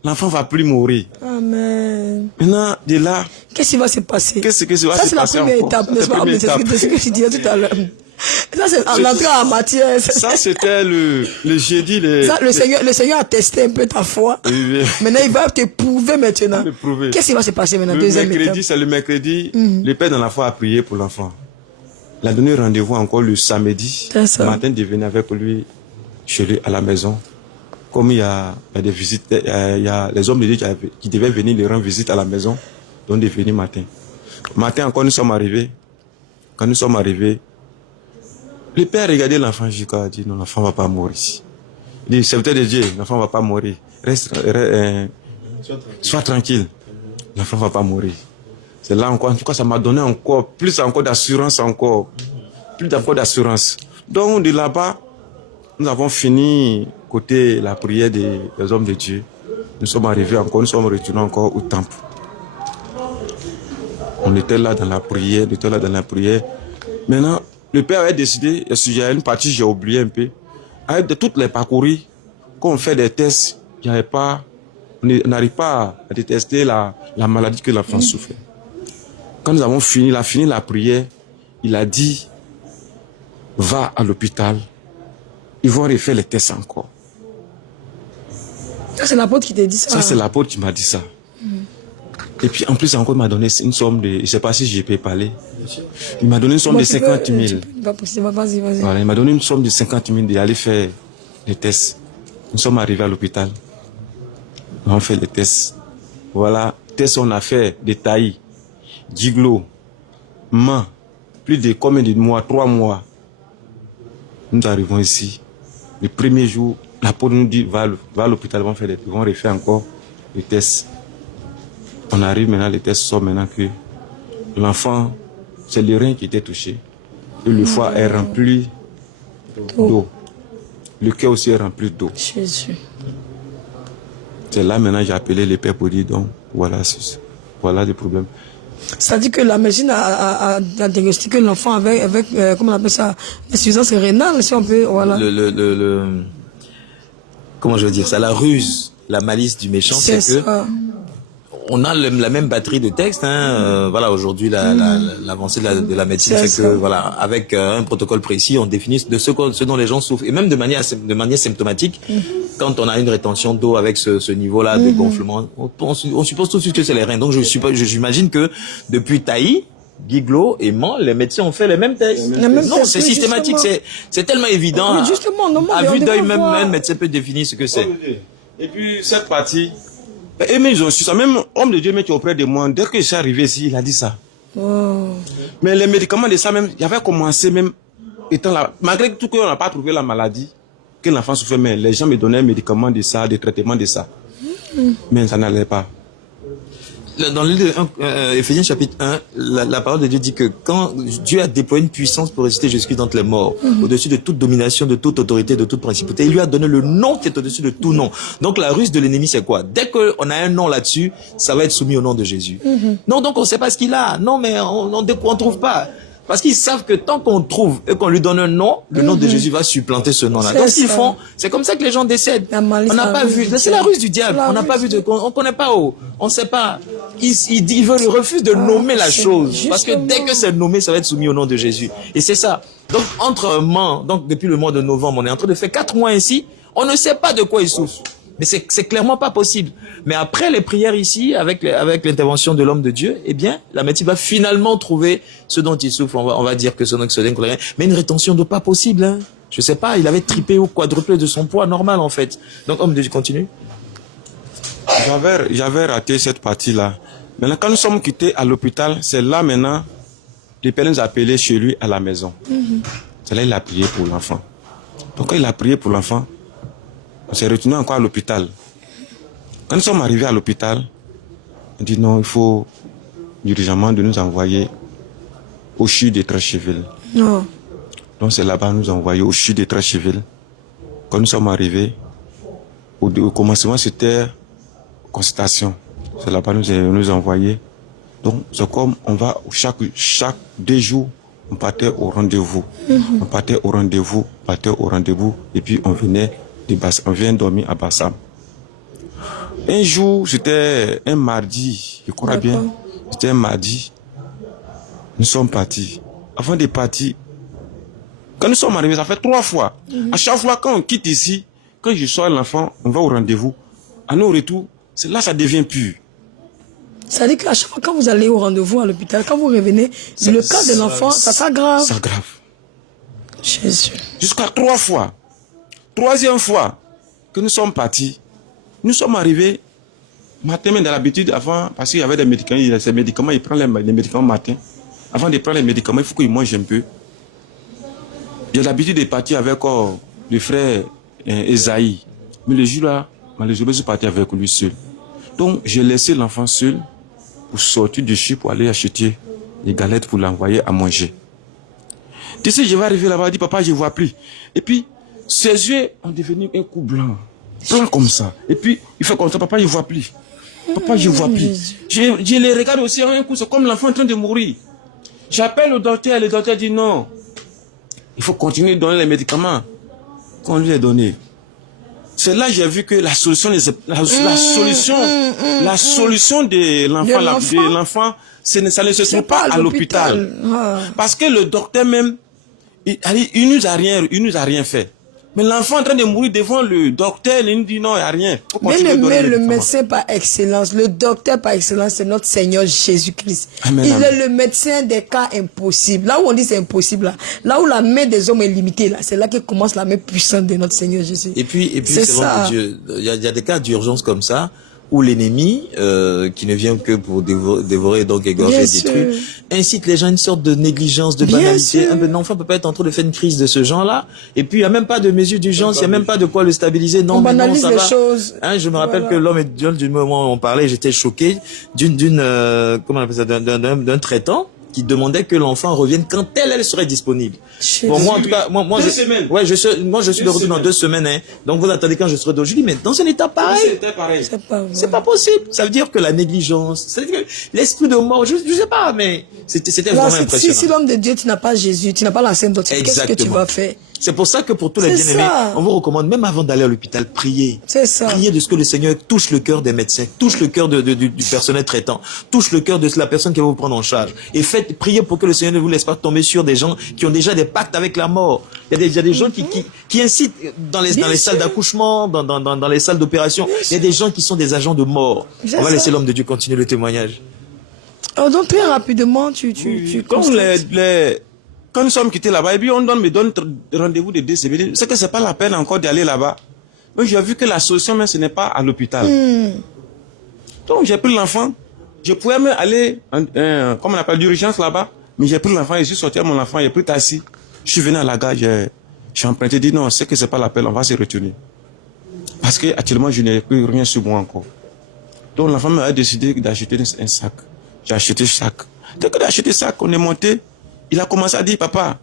l'enfant va plus mourir. Amen. Maintenant, de là... Qu'est-ce qui va se passer? Qu'est-ce qui va se passer? Ça, c'est la première étape, n'est-ce pas? C'est ce que tu disais tout à l'heure. Ça, c'est en entrant en matière. Ça, c'était le jeudi. Ça, le Seigneur a testé un peu ta foi. Oui. Maintenant, il va te prouver maintenant. Qu'est-ce qui va se passer maintenant? Deuxième étape. C'est le mercredi. Le père dans la foi a prié pour l'enfant. Il a donné rendez-vous encore le samedi. Le matin, de venir avec lui chez lui à la maison. Comme il y a des visites, il y a les hommes de Dieu qui devaient venir les rendre visite à la maison, donc de venir matin. Matin encore, nous sommes arrivés. Quand nous sommes arrivés, le père regardait l'enfant jusqu'à dire non, l'enfant ne va pas mourir ici. Il dit, serviteur de Dieu, l'enfant ne va pas mourir. Sois tranquille. L'enfant ne va pas mourir. C'est là encore, en tout cas, ça m'a donné encore, plus encore d'assurance encore. Plus encore d'assurance. Donc, de là-bas, nous avons fini côté la prière des hommes de Dieu. Nous sommes arrivés encore, nous sommes retournés encore au temple. On était là dans la prière, Maintenant, le père avait décidé, il y a une partie, j'ai oublié un peu, de toutes les parcourir, quand on fait des tests, on n'arrive pas à détester la maladie que l'enfant souffrait. Quand nous avons fini, la prière, il a dit, va à l'hôpital. Ils vont refaire les tests encore. Ça, c'est l'apôtre qui t'a dit ça. Ça, c'est l'apôtre qui m'a dit ça. Et puis, en plus, encore, il m'a donné une somme de... Je ne sais pas si je peux parler. Il m'a donné une somme de 50 000. Vas-y. Voilà, il m'a donné une somme de 50 000 d'aller faire les tests. Nous sommes arrivés à l'hôpital. On a fait les tests. Voilà, tests on a fait de taillis, giglo, main, plus de combien de mois, 3 mois. Nous arrivons ici. Le premier jour, l'apôtre nous dit, va à l'hôpital, ils vont refaire encore les tests. On arrive maintenant, les tests sortent maintenant que l'enfant, c'est le rein qui était touché. Et le foie est rempli d'eau. Le cœur aussi est rempli d'eau. Jésus. C'est là maintenant j'ai appelé les pères pour dire, donc, voilà le problème. C'est-à-dire que la médecine a diagnostiqué l'enfant avec comment on appelle ça, l'insuffisance rénale, si on peut, voilà. Comment je veux dire ça, la ruse, la malice du méchant, c'est que on a la même batterie de textes, voilà, aujourd'hui l'avancée de la médecine fait que voilà, avec un protocole précis, on définit de ce dont les gens souffrent, et même de manière symptomatique. Quand on a une rétention d'eau avec ce niveau-là de gonflement, on suppose tout de suite que c'est les reins. Donc j'imagine que depuis Taï, Guiglo et Mans, les médecins ont fait les mêmes tests. Non, c'est systématique, c'est tellement évident. Mais justement, à vue d'œil, même un médecin peut définir ce que c'est. Et puis cette partie, et même ils ont su ça, même homme de Dieu qui est auprès de moi, dès que je suis arrivé ici, il a dit ça. Mais les médicaments de ça même, il avait commencé même étant là, malgré tout qu'on n'a pas trouvé la maladie que l'enfant souffrait, mais les gens me donnaient un médicament de ça, des traitements de ça. Mais ça n'allait pas. Dans le livre Éphésiens chapitre 1, la parole de Dieu dit que quand Dieu a déployé une puissance pour ressusciter Jésus-Christ d'entre les morts, au-dessus de toute domination, de toute autorité, de toute principauté, il lui a donné le nom qui est au-dessus de tout nom. Donc la ruse de l'ennemi, c'est quoi? Dès qu'on a un nom là-dessus, ça va être soumis au nom de Jésus. Non, donc on ne sait pas ce qu'il a. Non, mais on trouve pas. Parce qu'ils savent que tant qu'on trouve et qu'on lui donne un nom, le nom de Jésus va supplanter ce nom-là. Donc ce qu'ils font, c'est comme ça que les gens décèdent. On n'a pas vu. C'est la ruse du diable. On n'a pas vu on connaît pas où. On sait pas. Il refuse de nommer la chose. Justement. Parce que dès que c'est nommé, ça va être soumis au nom de Jésus. Et c'est ça. Donc depuis le mois de novembre, on est en train de faire 4 mois ici. On ne sait pas de quoi il souffre. Mais c'est clairement pas possible. Mais après les prières ici, avec l'intervention de l'homme de Dieu, eh bien, la médecine va finalement trouver ce dont il souffre. On va dire que c'est un oxydène colérien. Mais une rétention d'eau pas possible, hein. Je sais pas, il avait triplé ou quadruplé de son poids normal, en fait. Donc, homme de Dieu, continue. J'avais raté cette partie-là. Maintenant, quand nous sommes quittés à l'hôpital, c'est là maintenant, le père nous a appelés chez lui à la maison. C'est là qu'il a prié pour l'enfant. Donc, quand il a prié pour l'enfant, on s'est retenu encore à l'hôpital. Quand nous sommes arrivés à l'hôpital, on dit non, il faut urgemment de nous envoyer au CHU de Treichville. Donc c'est là-bas nous envoyer au CHU de Treichville. Quand nous sommes arrivés, au commencement c'était consultation. C'est là-bas nous envoyer. Donc c'est comme on va chaque 2 jours, on partait au rendez-vous. On partait au rendez-vous, et puis on vient dormir à Bassam. Un jour, c'était un mardi, je crois bien, c'était un mardi, nous sommes partis. Avant de partir, quand nous sommes arrivés, ça fait 3 fois. À chaque fois quand on quitte ici, quand je sors l'enfant, on va au rendez-vous. À nos retours, c'est là que ça devient pur. Ça veut dire qu'à chaque fois quand vous allez au rendez-vous à l'hôpital, quand vous revenez, le cas de l'enfant, ça s'aggrave. Ça s'aggrave. Jésus. Jusqu'à 3 fois. 3e fois que nous sommes partis, nous sommes arrivés matin, mais dans l'habitude, avant, parce qu'il y avait des médicaments, ces médicaments, il prend les médicaments matin. Avant de prendre les médicaments, il faut qu'il mange un peu. J'ai l'habitude de partir avec le frère Esaïe. Mais le jour-là, malheureusement, je suis parti avec lui seul. Donc, j'ai laissé l'enfant seul pour sortir du CHU pour aller acheter des galettes pour l'envoyer à manger. Tu sais, je vais arriver là-bas, il dit, papa, je ne vois plus. Et puis, ses yeux ont devenu un coup blanc. Blanc comme ça. Et puis, il fait comme ça, papa, je ne vois plus. Papa, je ne vois plus. Je les regarde aussi un coup, c'est comme l'enfant en train de mourir. J'appelle le docteur dit non. Il faut continuer de donner les médicaments qu'on lui a donnés. C'est là que j'ai vu que la solution de l'enfant, ça ne se trouve pas à l'hôpital. Parce que le docteur même, il nous a rien fait. Mais l'enfant est en train de mourir devant le docteur, il nous dit non, il n'y a rien. Mais le médecin par excellence, le docteur par excellence, c'est notre Seigneur Jésus-Christ. Il est le médecin des cas impossibles. Là où on dit c'est impossible, là où la main des hommes est limitée, là, c'est là que commence la main puissante de notre Seigneur Jésus. Et puis c'est ça. Dieu. Il y a des cas d'urgence comme ça, où l'ennemi, qui ne vient que pour dévorer, donc égorger, détruire, incite les gens à une sorte de négligence, de banalité. Un enfant peut pas être en train de faire une crise de ce genre-là, et puis il n'y a même pas de mesure d'urgence, il n'y a même pas de quoi le stabiliser. Non, on mais banalise non, ça les va. choses. Je me rappelle que l'homme et Dieu, du moment où on parlait, j'étais choqué comment on appelle ça, d'un traitant qui demandait que l'enfant revienne quand elle serait disponible. Bon, moi, en tout cas, moi, je suis de retour dans 2 semaines, hein. Donc, vous attendez quand je serai de retour. Je dis, mais dans un état pareil. C'est pas possible. Ça veut dire que la négligence, ça veut dire que l'esprit de mort, je sais pas, mais c'était vraiment impressionnant. Si l'homme de Dieu, tu n'as pas Jésus, tu n'as pas la Sainte Doctrine, qu'est-ce que tu vas faire? C'est pour ça que pour tous les bien-aimés, on vous recommande, même avant d'aller à l'hôpital, prier. C'est ça. Prier de ce que le Seigneur touche le cœur des médecins, touche le cœur du personnel traitant, touche le cœur de la personne qui va vous prendre en charge. Et priez pour que le Seigneur ne vous laisse pas tomber sur des gens qui ont déjà des pactes avec la mort. Il y a des gens qui incitent dans les salles d'accouchement, dans les salles d'opération. Il y a des gens qui sont des agents de mort. On va laisser l'homme de Dieu continuer le témoignage. Alors donc très rapidement, quand nous sommes quittés là-bas, et puis on me donne rendez-vous de 2 semaines, c'est que c'est pas la peine encore d'aller là-bas. Donc j'ai vu que la solution, même, ce n'est pas à l'hôpital. Donc j'ai pris l'enfant. Je pouvais même aller, comme on appelle, d'urgence là-bas, mais j'ai pris l'enfant, je suis sorti à mon enfant, j'ai pris taxi. Je suis venu à la gare, j'ai emprunté, j'ai dit non, c'est que c'est pas la peine, on va se retourner. Parce que actuellement, je n'ai plus rien sur moi encore. Donc l'enfant m'a décidé d'acheter un sac. J'ai acheté sac. Dès que j'ai acheté sac, on est monté. Il a commencé à dire, papa,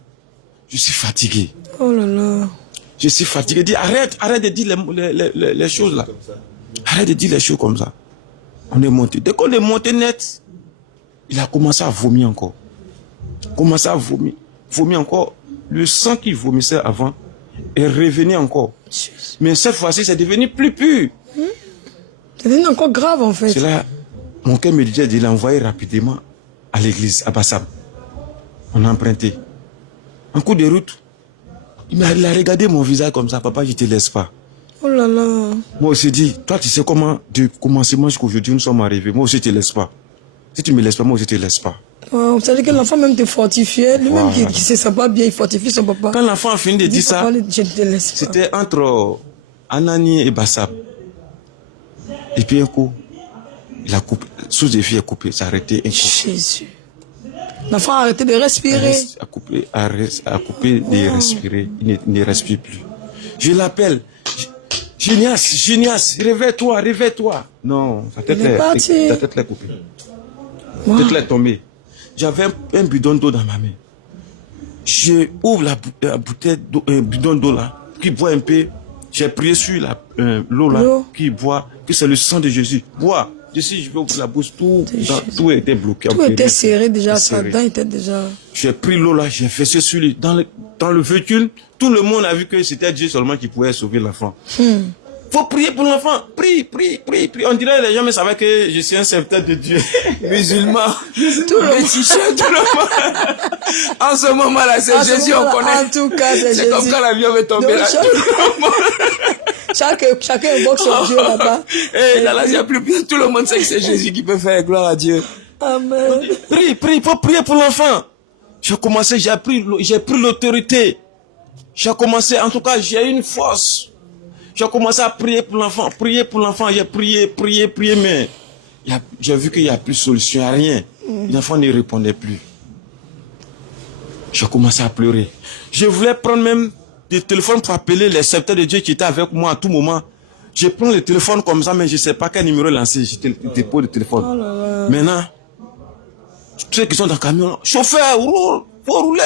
je suis fatigué. Oh là là. Je suis fatigué. Il dit, arrête de dire les choses là. Arrête de dire les choses comme ça. On est monté. Dès qu'on est monté net, il a commencé à vomir encore. Commencé à vomir. Vomir encore. Le sang qu'il vomissait avant est revenu encore. Mais cette fois-ci, c'est devenu plus pur. C'est devenu encore grave en fait. C'est là, mon cœur me disait de l'envoyer rapidement à l'église, à Bassam. On a emprunté. En cours de route, il a regardé mon visage comme ça. Papa, je ne te laisse pas. Oh là là. Moi aussi, dit, toi, tu sais comment, du commencement jusqu'à aujourd'hui, nous sommes arrivés. Moi aussi, je ne te laisse pas. Si tu ne me laisses pas, moi aussi, je ne te laisse pas. Wow, ça veut dire que l'enfant même te fortifiait. Lui-même qui ne se sent pas bien, il fortifie son papa. Quand l'enfant a fini de dire ça, c'était entre Anani et Bassam. Et puis un coup, il a coupé. Sous des filles est coupé, ça a arrêté un coup. Jésus. L'enfant a arrêté de respirer. A coupé de respirer. Il ne respire plus. Je l'appelle. Génias, réveille-toi. Non, sa tête est coupée. Sa tête est tombée. J'avais un bidon d'eau dans ma main. Je ouvre la bouteille d'eau, un bidon d'eau là, qui boit un peu. J'ai prié sur l'eau là, qui boit, que c'est le sang de Jésus. Bois. Si je vais ouvrir la bouche, tout était bloqué. Tout était serré déjà, sa dent était déjà... J'ai pris l'eau là, j'ai versé sur lui. Dans le véhicule, tout le monde a vu que c'était Dieu seulement qui pouvait sauver l'enfant. Faut prier pour l'enfant. Prie. On dirait que les gens ne savaient que je suis un serviteur de Dieu. Musulman. Tout le monde. En ce moment-là, c'est Jésus, on connaît. En tout cas, c'est Jésus. C'est comme quand l'avion va tomber là. Chacun invoque son Dieu là-bas. Et là, il n'y a plus tout le monde sait que c'est Jésus qui peut faire gloire à Dieu. Amen. Prie, faut prier pour l'enfant. J'ai pris l'autorité. J'ai commencé, en tout cas, j'ai une force. J'ai commencé à prier pour l'enfant. J'ai prié, mais j'ai vu qu'il n'y a plus de solution, il n'y a rien. L'enfant ne répondait plus. J'ai commencé à pleurer. Je voulais prendre même des téléphones pour appeler les serviteurs de Dieu qui étaient avec moi à tout moment. Je prends le téléphone comme ça, mais je ne sais pas quel numéro lancer. Je dépose le téléphone. Oh là là. Maintenant, tous ceux qui sont dans le camion, chauffeur, roule, faut rouler.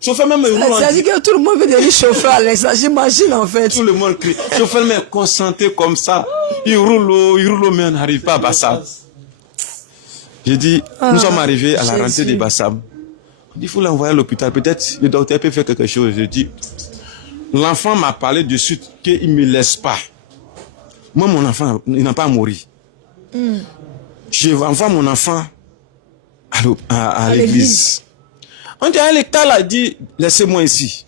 Chauffeur même roule. C'est-à-dire que tout le monde veut devenir chauffeur, Alex. J'imagine en fait. Tout le monde crie. Chauffeur même concentré comme ça. Il roule, mais on n'arrive pas à Bassam. J'ai dit, nous sommes arrivés à la rentrée de Bassam. Il faut l'envoyer à l'hôpital. Peut-être le docteur peut faire quelque chose. Je dis, l'enfant m'a parlé de suite qu'il ne me laisse pas. Moi, mon enfant, il n'a pas mouru. Je envoie mon enfant à l'église. On dit, l'état a dit, laissez-moi ici.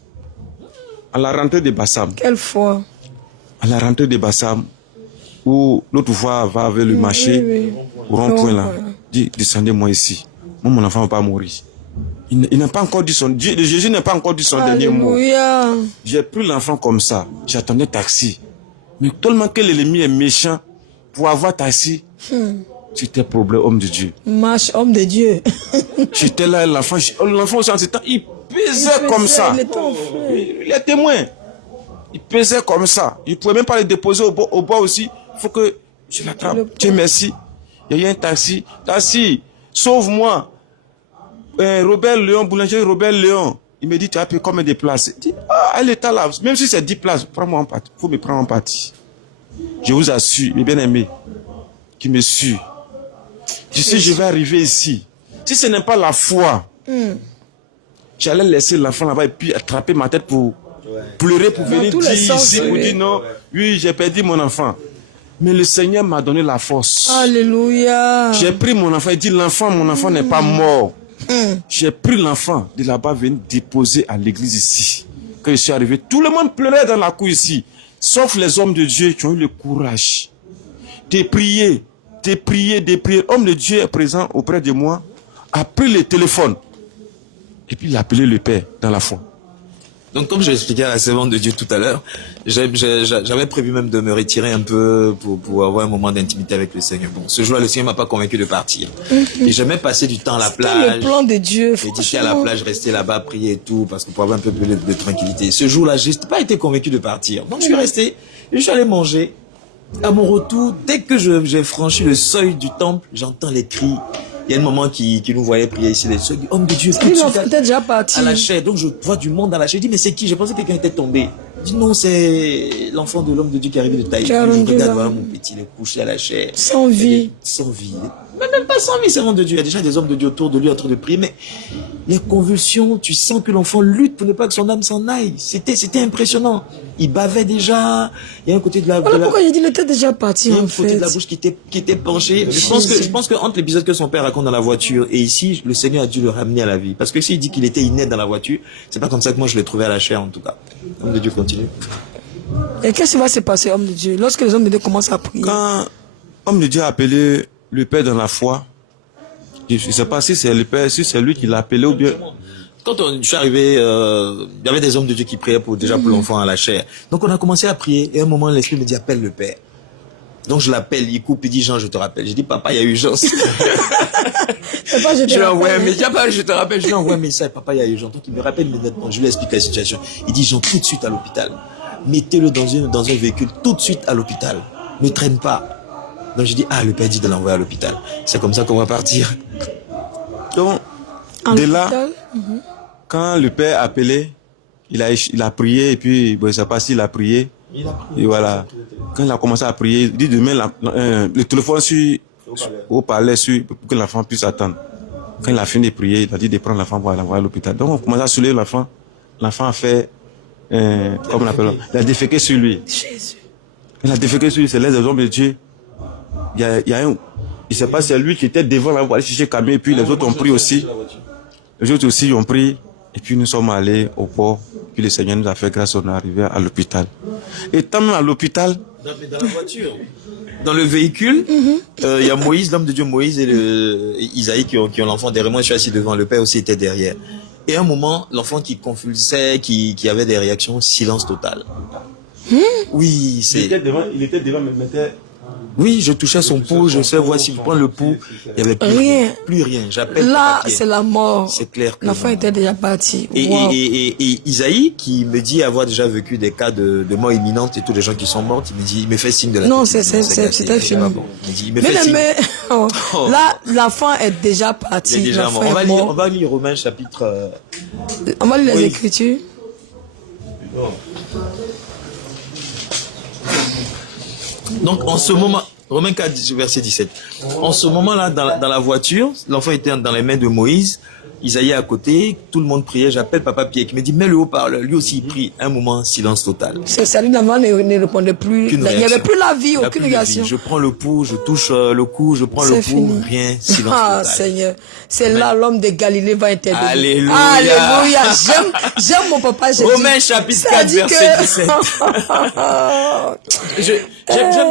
À la rentrée de Bassam. Quelle foi. À la rentrée de Bassam, où l'autre fois va avec le marché, au rond-point là. Dit, descendez-moi ici. Moi, mon enfant ne va pas mourir. Il n'a pas encore dit son... Jésus n'a pas encore dit son dernier mot. J'ai pris l'enfant comme ça. J'attendais taxi. Mais tellement que l'ennemi est méchant, pour avoir taxi, c'était problème, homme de Dieu. Marche, homme de Dieu. J'étais là, l'enfant aussi en ce temps, il pesait comme ça. Il est témoin. Il pesait comme ça. Il ne pouvait même pas le déposer au bois aussi. Il faut que je l'attrape. Dieu merci. Il y a eu un taxi. Taxi, sauve-moi. Robert Léon, boulanger Robert Léon. Il me dit, tu as payé combien de places? Il dit, à l'état là, même si c'est 10 places, prends-moi en partie. Il faut me prendre en partie. Je vous assure, mes bien-aimés, qui me suivent. Je sais, je vais arriver ici. Si ce n'est pas la foi, j'allais laisser l'enfant là-bas et puis attraper ma tête pour pleurer, pour venir dire ici, pour dire non, oui, j'ai perdu mon enfant. Mais le Seigneur m'a donné la force. Alléluia. J'ai pris mon enfant et dit, mon enfant n'est pas mort. J'ai pris l'enfant de là-bas, venir déposer à l'église ici. Quand je suis arrivé, tout le monde pleurait dans la cour ici, sauf les hommes de Dieu qui ont eu le courage de prier, de prier, de prier. Homme de Dieu est présent auprès de moi, a pris le téléphone et puis il a appelé le Père dans la foi. Donc, comme je l'expliquais à la servante de Dieu tout à l'heure, j'avais prévu même de me retirer un peu pour avoir un moment d'intimité avec le Seigneur. Bon, ce jour-là, le Seigneur m'a pas convaincu de partir. Et j'aimais passer du temps à la plage. C'était le plan de Dieu, j'étais à la plage, rester là-bas, prier et tout, parce que pour avoir un peu plus de tranquillité. Ce jour-là, j'ai pas été convaincu de partir. Donc, je suis resté, et je suis allé manger. À mon retour, dès que j'ai franchi le seuil du temple, j'entends les cris. Il y a une maman qui nous voyait prier ici, les soeurs, homme de Dieu, déjà parti à la chair. Donc je vois du monde dans la chair. Je dis, mais c'est qui? Je pensais que quelqu'un était tombé. Je dis, non, c'est l'enfant de l'homme de Dieu qui est arrivé de taille. Je regarde, voilà mon petit, il est couché à la chair. Sans vie. Sans vie. Même pas sans vie, c'est l'homme de Dieu. Il y a déjà des hommes de Dieu autour de lui en train de prier, mais les convulsions, tu sens que l'enfant lutte pour ne pas que son âme s'en aille. C'était impressionnant. Il bavait déjà. Il y a un côté de la... Voilà pourquoi j'ai dit, il était déjà parti, en fait. Il y a un côté de la bouche qui était penché. Je pense que entre l'épisode que son père raconte dans la voiture et ici, le Seigneur a dû le ramener à la vie. Parce que s'il dit qu'il était inerte dans la voiture, c'est pas comme ça que moi je l'ai trouvé à la chair, en tout cas. Homme de Dieu continue. Et qu'est-ce qui va se passer, homme de Dieu, lorsque les hommes de Dieu commencent à prier? Quand homme de Dieu a appelé le Père dans la foi, je ne sais pas si c'est le Père, si c'est lui qui l'a appelé ou bien... Quand je suis arrivé, il y avait des hommes de Dieu qui priaient pour l'enfant à la chair. Donc on a commencé à prier et à un moment l'Esprit me dit appelle le Père. Donc je l'appelle, il coupe, il dit Jean, je te rappelle. J'ai dit papa, il y a urgence. Je lui envoie un message, je te rappelle, je lui envoie un message, papa, il y a urgence. Donc il me rappelle immédiatement, je lui explique la situation. Il dit Jean, tout de suite à l'hôpital. Mettez-le dans un véhicule tout de suite à l'hôpital. Ne traîne pas. Donc je dis le Père dit de l'envoyer à l'hôpital. C'est comme ça qu'on va partir. Donc de là, quand le Père a appelé, il a prié et puis bon, je ne sais pas s'il a prié. Et voilà. Quand il a commencé à prier, il dit demain le téléphone au palais pour que l'enfant puisse attendre. Quand il a fini de prier, il a dit de prendre l'enfant pour l'envoyer à l'hôpital. Donc on commence à soulever l'enfant. L'enfant a fait, comment on appelle, il a déféqué sur lui. Jésus. Il a déféqué sur lui, c'est les hommes de Dieu. Il y a un, je ne sais pas si c'est lui qui était devant la voiture chercher camion et puis les autres ont pris aussi. Les autres aussi ont pris et puis nous sommes allés au port. Puis le Seigneur nous a fait grâce, on est arrivé à l'hôpital. Et tant même à l'hôpital. Dans la voiture. Dans le véhicule, il y a Moïse, l'homme de Dieu Moïse et Isaïe qui ont l'enfant derrière moi. Je suis assis devant, le père aussi était derrière. Et à un moment, l'enfant qui convulsait, qui avait des réactions, silence total. Oui, c'est... Il était devant, mais mettait... Oui, je touchais son pouls, je sais, voici, je prends le pouls, il n'y avait plus rien. J'appelle. Là, c'est la mort. C'est clair. L'enfant était déjà parti. Et Isaïe, qui me dit avoir déjà vécu des cas de mort imminente et tous les gens qui sont morts, il me fait signe de la non, c'était fini. Bon. Il me fait signe. Là, l'enfant est déjà parti. Il est déjà mort. On va lire Romains chapitre... On va lire les Écritures. Donc, en ce moment, Romains 4, verset 17. En ce moment-là, dans la voiture, l'enfant était dans les mains de Moïse, Isaïe à côté, tout le monde priait, j'appelle papa Pierre qui me dit, mets le haut-parleur, lui aussi il prie, un moment, silence total. C'est lui d'avant ne répondait plus, il n'y avait plus la vie, aucune réaction. Je prends le pouls, je touche le cou, je prends le pouls, rien, silence total. Seigneur, c'est là l'homme de Galilée va intervenir. Alléluia. Alléluia, j'aime mon papa Jésus. Romains chapitre 4, verset 17.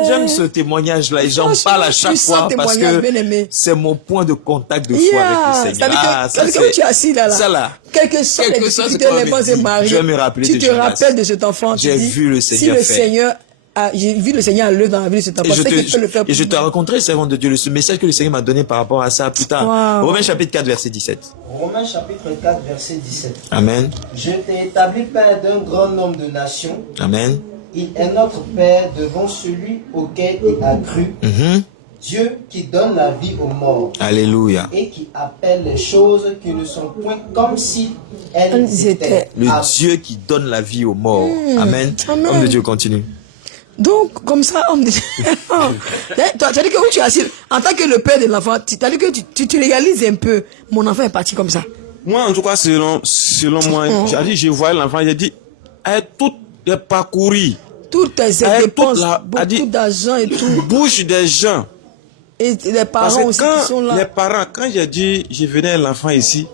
J'aime ce témoignage-là et j'en parle à chaque fois parce que c'est mon point de contact de foi avec le Seigneur. Tu es assis là. Ça là. Quel que soit les difficultés, les bons et mariés, je vais me rappeler tu te rappelles de cet enfant. J'ai vu le Seigneur j'ai vu le Seigneur à l'œuvre dans la vie de cet enfant. Et je te raconterai, servant de Dieu, ce message que le Seigneur m'a donné par rapport à ça plus tard. Wow. Romains chapitre 4, verset 17. Romains chapitre 4, verset 17. Amen. Je t'ai établi père d'un grand nombre de nations. Amen. Il est notre Père devant celui auquel il a cru, Dieu qui donne la vie aux morts. Alléluia. Et qui appelle les choses qui ne sont point comme si elles étaient. Le Dieu qui donne la vie aux morts. Amen. Amen. Homme de Dieu, continue. Donc, comme ça, homme de Dieu. Tu as dit que où tu es assis, en tant que le père de l'enfant, tu as dit que tu réalises un peu, mon enfant est parti comme ça. Moi, en tout cas, selon moi, je voyais l'enfant, j'ai dit, tout est parcouru. Toutes tes dépenses, beaucoup d'argent et tout. Bouche des gens. Et les parents aussi qui sont là. Les parents, quand j'ai dit, je venais l'enfant ici,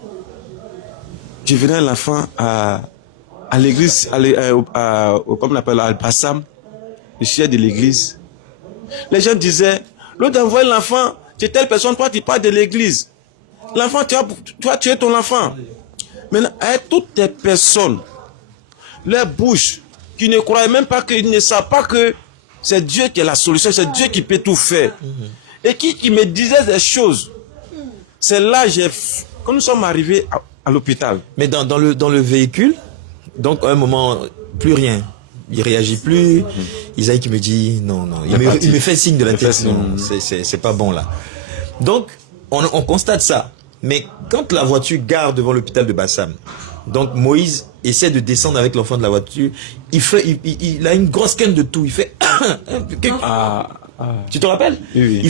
je venais l'enfant à l'église, comme on appelle, à Bassam, le siège de l'église. Les gens disaient, l'autre envoie l'enfant, tu es telle personne, toi tu parles de l'église. L'enfant, tu as tué ton enfant. Maintenant, avec toutes les personnes, leur bouche, qui ne croyaient même pas, qu'ils ne savent pas que c'est Dieu qui est la solution, c'est Dieu qui peut tout faire. Et qui me disait des choses. C'est là, quand nous sommes arrivés à l'hôpital. Mais dans le véhicule, donc à un moment, plus rien. Il réagit plus. Isaïe qui me dit non. Il me fait signe de la tête. Non, c'est pas bon là. Donc, on constate ça. Mais quand la voiture gare devant l'hôpital de Bassam, donc Moïse essaie de descendre avec l'enfant de la voiture. Il a une grosse canne de tout. Il fait tu te rappelles? Oui.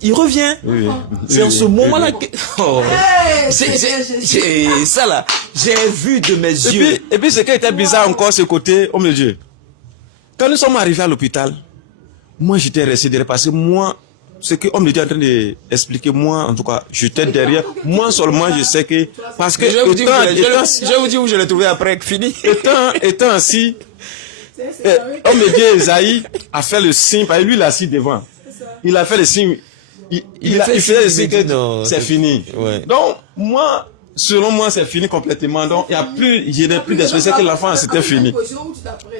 Il revient. Oui. C'est en ce moment-là que... Oh. C'est ça là. J'ai vu de mes yeux. Et puis ce qui était bizarre encore, ce côté, oh mon Dieu. Quand nous sommes arrivés à l'hôpital, moi j'étais resté derrière parce que moi, ce que on me dit en train d'expliquer, moi en tout cas, j'étais derrière. Moi seulement je sais que... Parce que je vais vous dire où je l'ai trouvé après, fini. Étant assis... on me dit Isaïe a fait le signe, parce que lui il est assis devant. Il a fait le signe. Il fait le signe que c'est fini. Ouais. Donc, moi, selon moi, c'est fini complètement. Donc, je n'ai plus d'expression que l'enfant, c'était fini.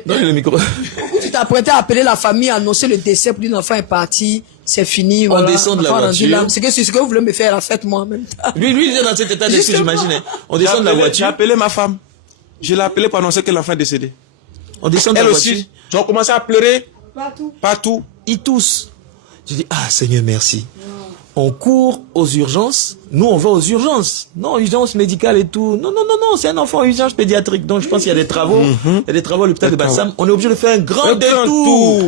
Donne le micro. Où tu t'apprêtais à appeler la famille, à annoncer le décès, pour dire l'enfant est parti, c'est fini. On descend de la voiture. C'est ce que vous voulez me faire la fête, moi, en même temps. Lui, il est dans cet état d'esprit, j'imagine. On descend de la voiture. J'ai appelé ma femme. Je l'ai appelé pour annoncer que l'enfant est décédé. On descend de la voiture. Elle aussi, ils ont commencé à pleurer. Partout. Ils toussent. Je dis, ah Seigneur, merci. On court aux urgences. Nous, on va aux urgences. Non, urgences médicales et tout. Non, c'est un enfant urgence pédiatrique. Donc, je pense qu'il y a des travaux. Il y a des travaux à l'hôpital de Bassam. On est obligé de faire un grand détour.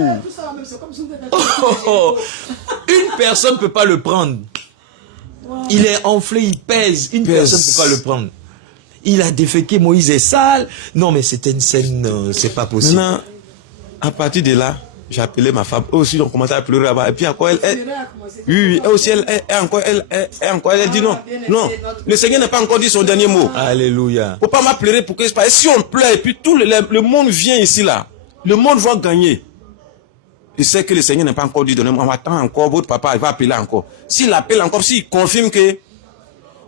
Une personne ne peut pas le prendre. Il est enflé, il pèse. Une personne ne peut pas le prendre. Il a déféqué, Moïse est sale. Non, mais c'était une scène, c'est pas possible. Maintenant, à partir de là, j'ai appelé ma femme. Eux aussi, ont commencé à pleurer là-bas. Et puis encore, elle aussi, elle dit non. Le Seigneur n'a pas encore dit son dernier mot. Alléluia. Faut pas m'appleurer pour que je parle. Si on pleure, et puis tout le monde vient ici, là. Le monde va gagner. Je sais que le Seigneur n'a pas encore dit donner. On attend encore, votre papa, il va appeler encore. S'il appelle encore, s'il confirme que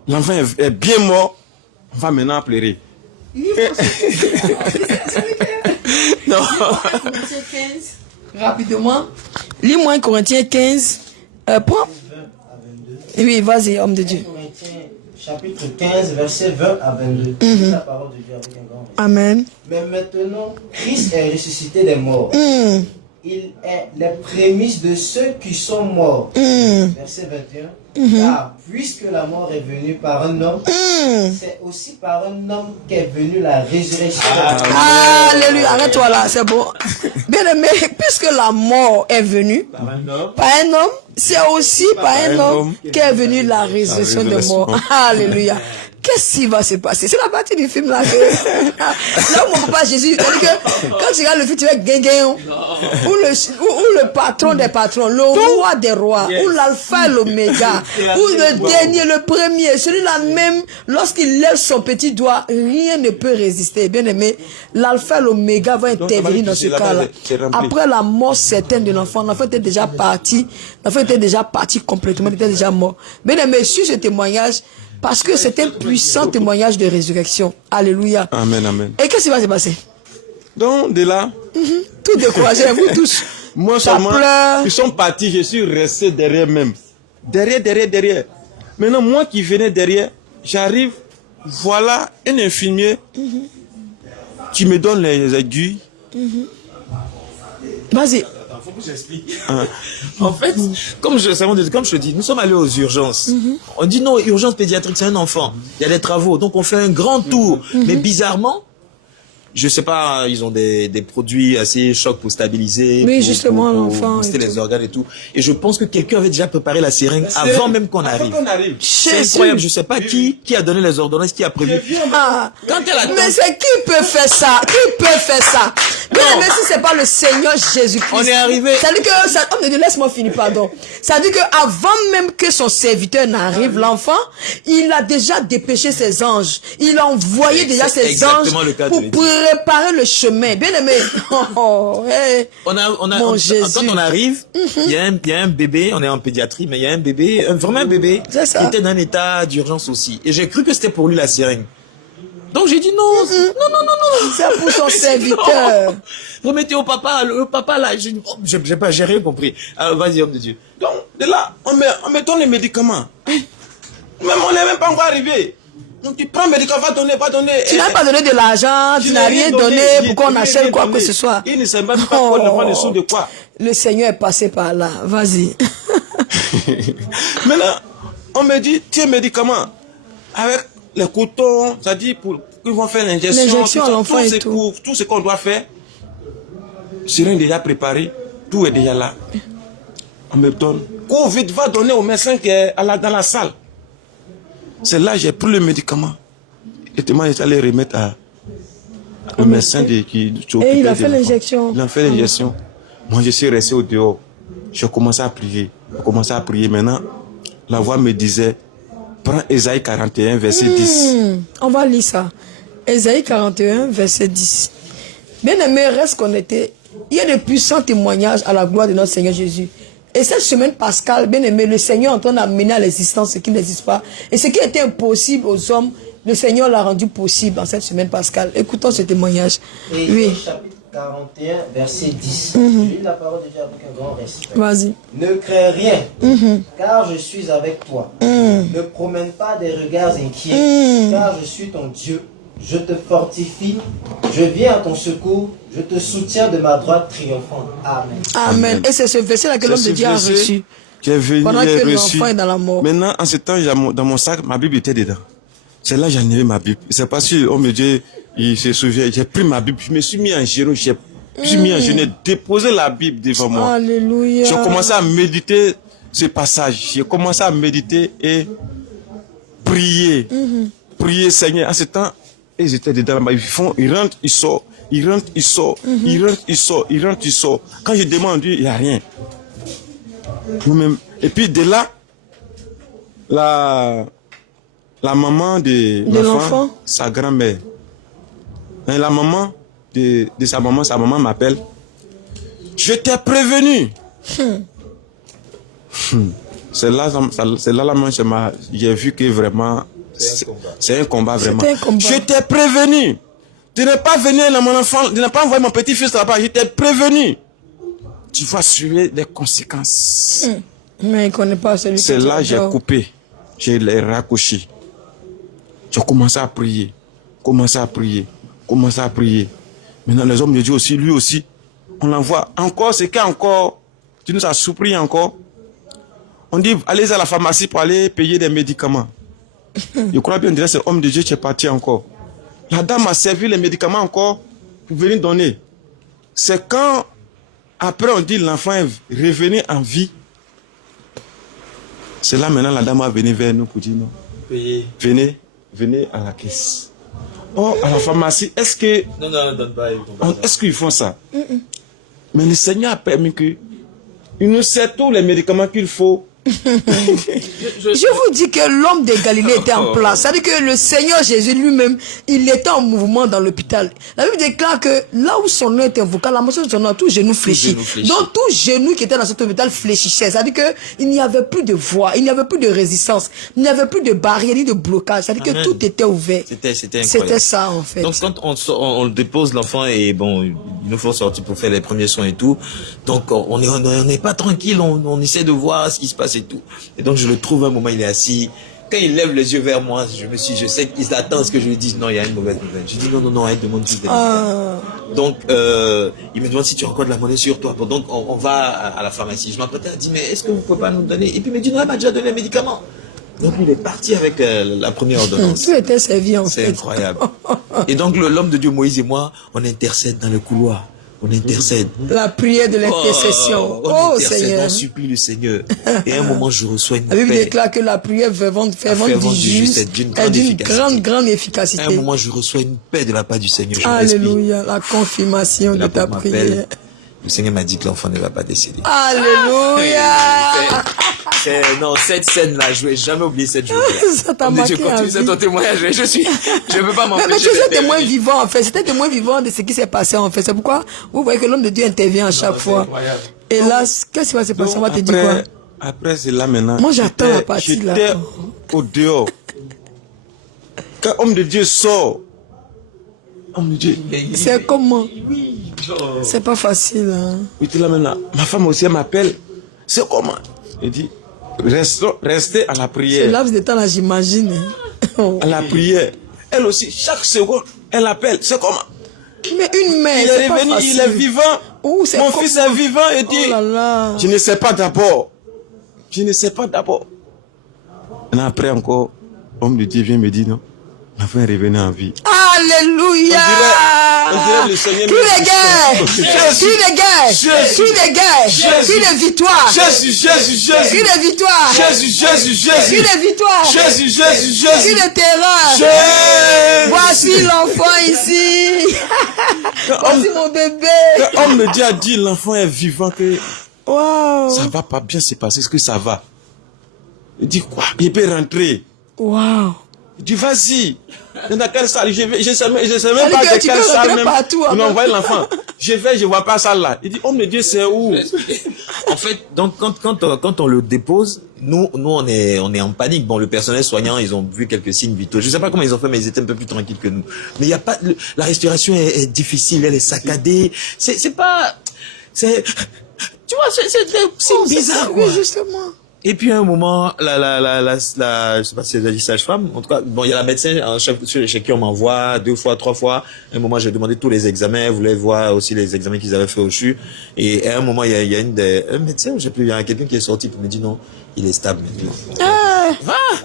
l'enfant est bien mort, on va maintenant pleurer. Non. Rapidement. Lis-moi 1 Corinthiens 15. Prends. Oui, vas-y, homme de Dieu. Chapitre 15, versets 20 à 22. La parole de Dieu avec un grand. Amen. Mais maintenant, Christ est ressuscité des morts. Il est les prémices de ceux qui sont morts. Verset 21. Car puisque la mort est venue par un homme, c'est aussi par un homme qu'est venue la résurrection. Alléluia, arrête-toi là, c'est bon. Bien aimé, puisque la mort est venue par un homme, c'est aussi par un homme qu'est venue la résurrection de mort. Alléluia. Qu'est-ce qui va se passer? C'est la partie du film là. Là où mon papa Jésus, c'est-à-dire que quand tu regardes le film, tu vas Guinguin, ou le patron des patrons, le roi des rois, ou l'alpha et l'oméga, ou le dernier, le premier, celui-là même, lorsqu'il lève son petit doigt, rien ne peut résister. Bien aimé, l'alpha et l'oméga vont intervenir dans ce cas-là. Après la mort certaine de l'enfant était déjà parti, complètement, il était déjà mort. Bien aimé, sur ce témoignage, parce que c'est un puissant témoignage de résurrection. Alléluia. Amen, amen. Et qu'est-ce qui va se passer? Donc, de là... Tout découragé, vous tous. Moi seulement, ils sont partis, je suis resté derrière même. Derrière. Maintenant, moi qui venais derrière, j'arrive, voilà un infirmier qui me donne les aiguilles. Vas-y. faut que j'explique. En fait, comme je te dis, nous sommes allés aux urgences. On dit non, urgence pédiatrique, c'est un enfant. Il y a des travaux, donc on fait un grand tour. Mais bizarrement, je sais pas, ils ont des produits assez chocs pour stabiliser. Oui, justement, l'enfant. Booster les organes et tout. Et je pense que quelqu'un avait déjà préparé la seringue avant même qu'on arrive. C'est incroyable, je sais pas qui a donné les ordonnances, qui a prévu. Ah, mais c'est qui peut faire ça? Qui peut faire ça? Mais si c'est pas le Seigneur Jésus-Christ. On est arrivé. Ça dit que, laisse-moi finir, pardon. Ça dit que avant même que son serviteur n'arrive, l'enfant, il a déjà dépêché ses anges. Il a envoyé déjà ses anges pour préparer le chemin. Bien aimé. Quand on arrive, il y a un bébé, on est en pédiatrie, mais il y a un bébé, vraiment un bébé, qui était dans un état d'urgence aussi. Et j'ai cru que c'était pour lui la seringue. Donc j'ai dit non. C'est pour son serviteur. Remettez au papa, le papa là, j'ai rien compris. Alors vas-y, homme de Dieu. Donc, de là, on me donne les médicaments. Même on n'est même pas encore arrivé. Donc tu prends le médicament, va donner. Tu n'as pas donné de l'argent, tu n'as rien donné pour qu'on achète quoi que ce soit. Il ne sait même pas qu'on prend des sous de quoi. Le Seigneur est passé par là, vas-y. Maintenant, on me dit, tiens, médicament, avec les coutons, c'est-à-dire pour qu'ils vont faire l'injection, à l'enfant et tout. Tout ce qu'on doit faire, seringue déjà préparé, tout est déjà là. On me donne. Cours vite, va donner au médecin qui est dans la salle. C'est là que j'ai pris le médicament. Et moi, j'allais remettre au médecin qui et il a fait l'injection. Il a fait l'injection. Moi, je suis resté au dehors. J'ai commencé à prier. Maintenant, la voix me disait, prends Ésaïe 41, verset 10. On va lire ça. Ésaïe 41, verset 10. Bien aimé, reste connecté. Il y a de puissants témoignages à la gloire de notre Seigneur Jésus. Et cette semaine pascale, bien aimé, le Seigneur est en train d'amener à l'existence ce qui n'existe pas. Et ce qui était impossible aux hommes, le Seigneur l'a rendu possible dans cette semaine pascale. Écoutons ce témoignage. Oui. Chapitre 41, verset 10. Je lis la parole de Dieu avec un grand respect. Vas-y. Ne crains rien, car je suis avec toi. Ne promène pas des regards inquiets, car je suis ton Dieu. Je te fortifie, je viens à ton secours, je te soutiens de ma droite triomphante. Amen. Amen. Et c'est ce verset-là que l'homme de Dieu a reçu. Qui est venu, pendant que l'enfant est dans la mort. Maintenant, en ce temps, dans mon sac, ma Bible était dedans. C'est là que j'ai enlevé ma Bible. C'est parce que l'homme de Dieu, il se souvient, j'ai pris ma Bible, je me suis mis en genoux, j'ai déposé la Bible devant moi. Alléluia. J'ai commencé à méditer ce passage. J'ai commencé à méditer et prier. Prier, Seigneur. En ce temps, ils étaient dedans, ils rentrent, ils sortent. Ils rentrent, ils sortent. Ils rentrent, ils sortent. Ils rentrent, ils sortent. Quand je demande, il n'y a rien. Et puis de là, la maman de l'enfant, sa grand-mère, la maman de sa maman m'appelle. Je t'ai prévenu. C'est là j'ai vu que vraiment, c'est un combat vraiment. Je t'ai prévenu de ne pas venir dans mon enfant, de ne pas envoyer mon petit-fils là-bas. Je t'ai prévenu. Tu vas subir les conséquences. Mais il ne connaît pas celui qui c'est là que j'ai coupé. J'ai les raccroché. J'ai commencé à prier. Maintenant, les hommes de Dieu aussi, lui aussi, on l'envoie. Encore, c'est qu'encore, tu nous as surpris encore. On dit, allez à la pharmacie pour aller payer des médicaments. Je crois bien, on dirait, c'est homme de Dieu qui est parti encore. La dame a servi les médicaments encore pour venir donner. C'est quand, après, on dit, l'enfant est revenu en vie. C'est là maintenant, la dame va venir vers nous pour dire, non, venez à la caisse. Oh, à la pharmacie, est-ce que... Non, donne pas. Est-ce qu'ils font ça? Mais le Seigneur a permis que... Il nous sait tous les médicaments qu'il faut. Je vous dis que l'homme de Galilée était en place. C'est-à-dire que le Seigneur Jésus lui-même, il était en mouvement dans l'hôpital. La Bible déclare que là où son nom était invoqué, la mention de son nom, tout genou fléchit. Donc tout genou qui était dans cet hôpital fléchissait. C'est-à-dire qu'il n'y avait plus de voix, il n'y avait plus de résistance, il n'y avait plus de barrière ni de blocage. C'est-à-dire que tout était ouvert. C'était incroyable. C'était ça en fait. Donc quand on dépose l'enfant et bon, il nous faut sortir pour faire les premiers soins et tout. Donc on n'est pas tranquille, on essaie de voir ce qui se passe et tout. Et donc je le trouve un moment, il est assis quand il lève les yeux vers moi, je sais qu'il attend à ce que je lui dise, non, il y a une mauvaise nouvelle. Je dis, non, elle demande plus de Donc, il me demande si tu as encore de la monnaie sur toi. Donc, on va à la pharmacie. Je m'appelle, elle dit, mais est-ce que vous pouvez pas nous donner? Et puis, il me dit, non, elle m'a déjà donné les médicaments. Donc, il est parti avec la première ordonnance. Tout était servi, en fait. C'est incroyable. Et donc, l'homme de Dieu, Moïse et moi, on intercède dans le couloir. On intercède. La prière de l'intercession. On Seigneur. On supplie le Seigneur. Et à un moment, je reçois une La Bible paix. déclare que la prière fervente du juste est d'une grande efficacité. À un moment, je reçois une paix de la part du Seigneur. Je Alléluia. La confirmation de ta prière. Le Seigneur m'a dit que l'enfant ne va pas décéder. Alléluia. Non, cette scène-là, je ne vais jamais oublier cette journée. Ça t'a marqué. Je continue, c'est ton témoignage. Je ne peux pas m'empêcher. Mais tu es témoin vivant, en fait. C'était témoin vivant de ce qui s'est passé, en fait. C'est pourquoi vous voyez que l'homme de Dieu intervient à chaque fois. Et là, qu'est-ce qui va se passer? On va te dire quoi? Après, c'est là maintenant. Moi, j'attends la partie là. J'étais au dehors. Quand l'homme de Dieu sort, homme de Dieu. C'est comment? C'est pas facile. Hein. J'étais là maintenant. Ma femme aussi, elle m'appelle. C'est comment? Elle dit, restez à la prière. Ce laps de temps là, j'imagine. À la prière. Elle aussi, chaque seconde, elle appelle. C'est comment? Mais une mère, il est revenu, il est vivant. Mon fils est vivant et dit, je ne sais pas d'abord. Je ne sais pas d'abord. Et après encore, l'homme de Dieu vient me dire, non, l'enfant est revenu en vie. Alléluia. On dirait le Seigneur. Crie de guerre. Crie de guerre. Crie de guerre. Crie de victoire. Jésus. Crie de victoire. Jésus. Crie de victoire. Jésus. Crie de terreur. Voici l'enfant ici. Voici mon bébé. Quand homme de Dieu a dit l'enfant est vivant, que ça va pas bien se passer, est-ce que ça va? Il dit quoi? Il peut rentrer. Waouh. Il dit vas-y. Dans quelle salle? Je sais même pas de quelle salle même. Il m'a envoyé l'enfant. Je vois pas ça là. Il dit, homme de Dieu, c'est où? En fait, donc, quand on le dépose, nous, on est en panique. Bon, le personnel soignant, ils ont vu quelques signes vitaux. Je sais pas comment ils ont fait, mais ils étaient un peu plus tranquilles que nous. Mais il y a pas, la respiration est difficile, elle est saccadée. C'est pas, tu vois, c'est bizarre, quoi. Oui, justement. Et puis à un moment, je sais pas si elle a dit sage-femme, en tout cas, bon, il y a la médecin chez qui on m'envoie 2 fois, 3 fois. À un moment, j'ai demandé tous les examens, elle voulait voir aussi les examens qu'ils avaient fait au CHU. Et à un moment, il y a un médecin, je sais plus, il y a quelqu'un qui est sorti pour me dire non, il est stable maintenant.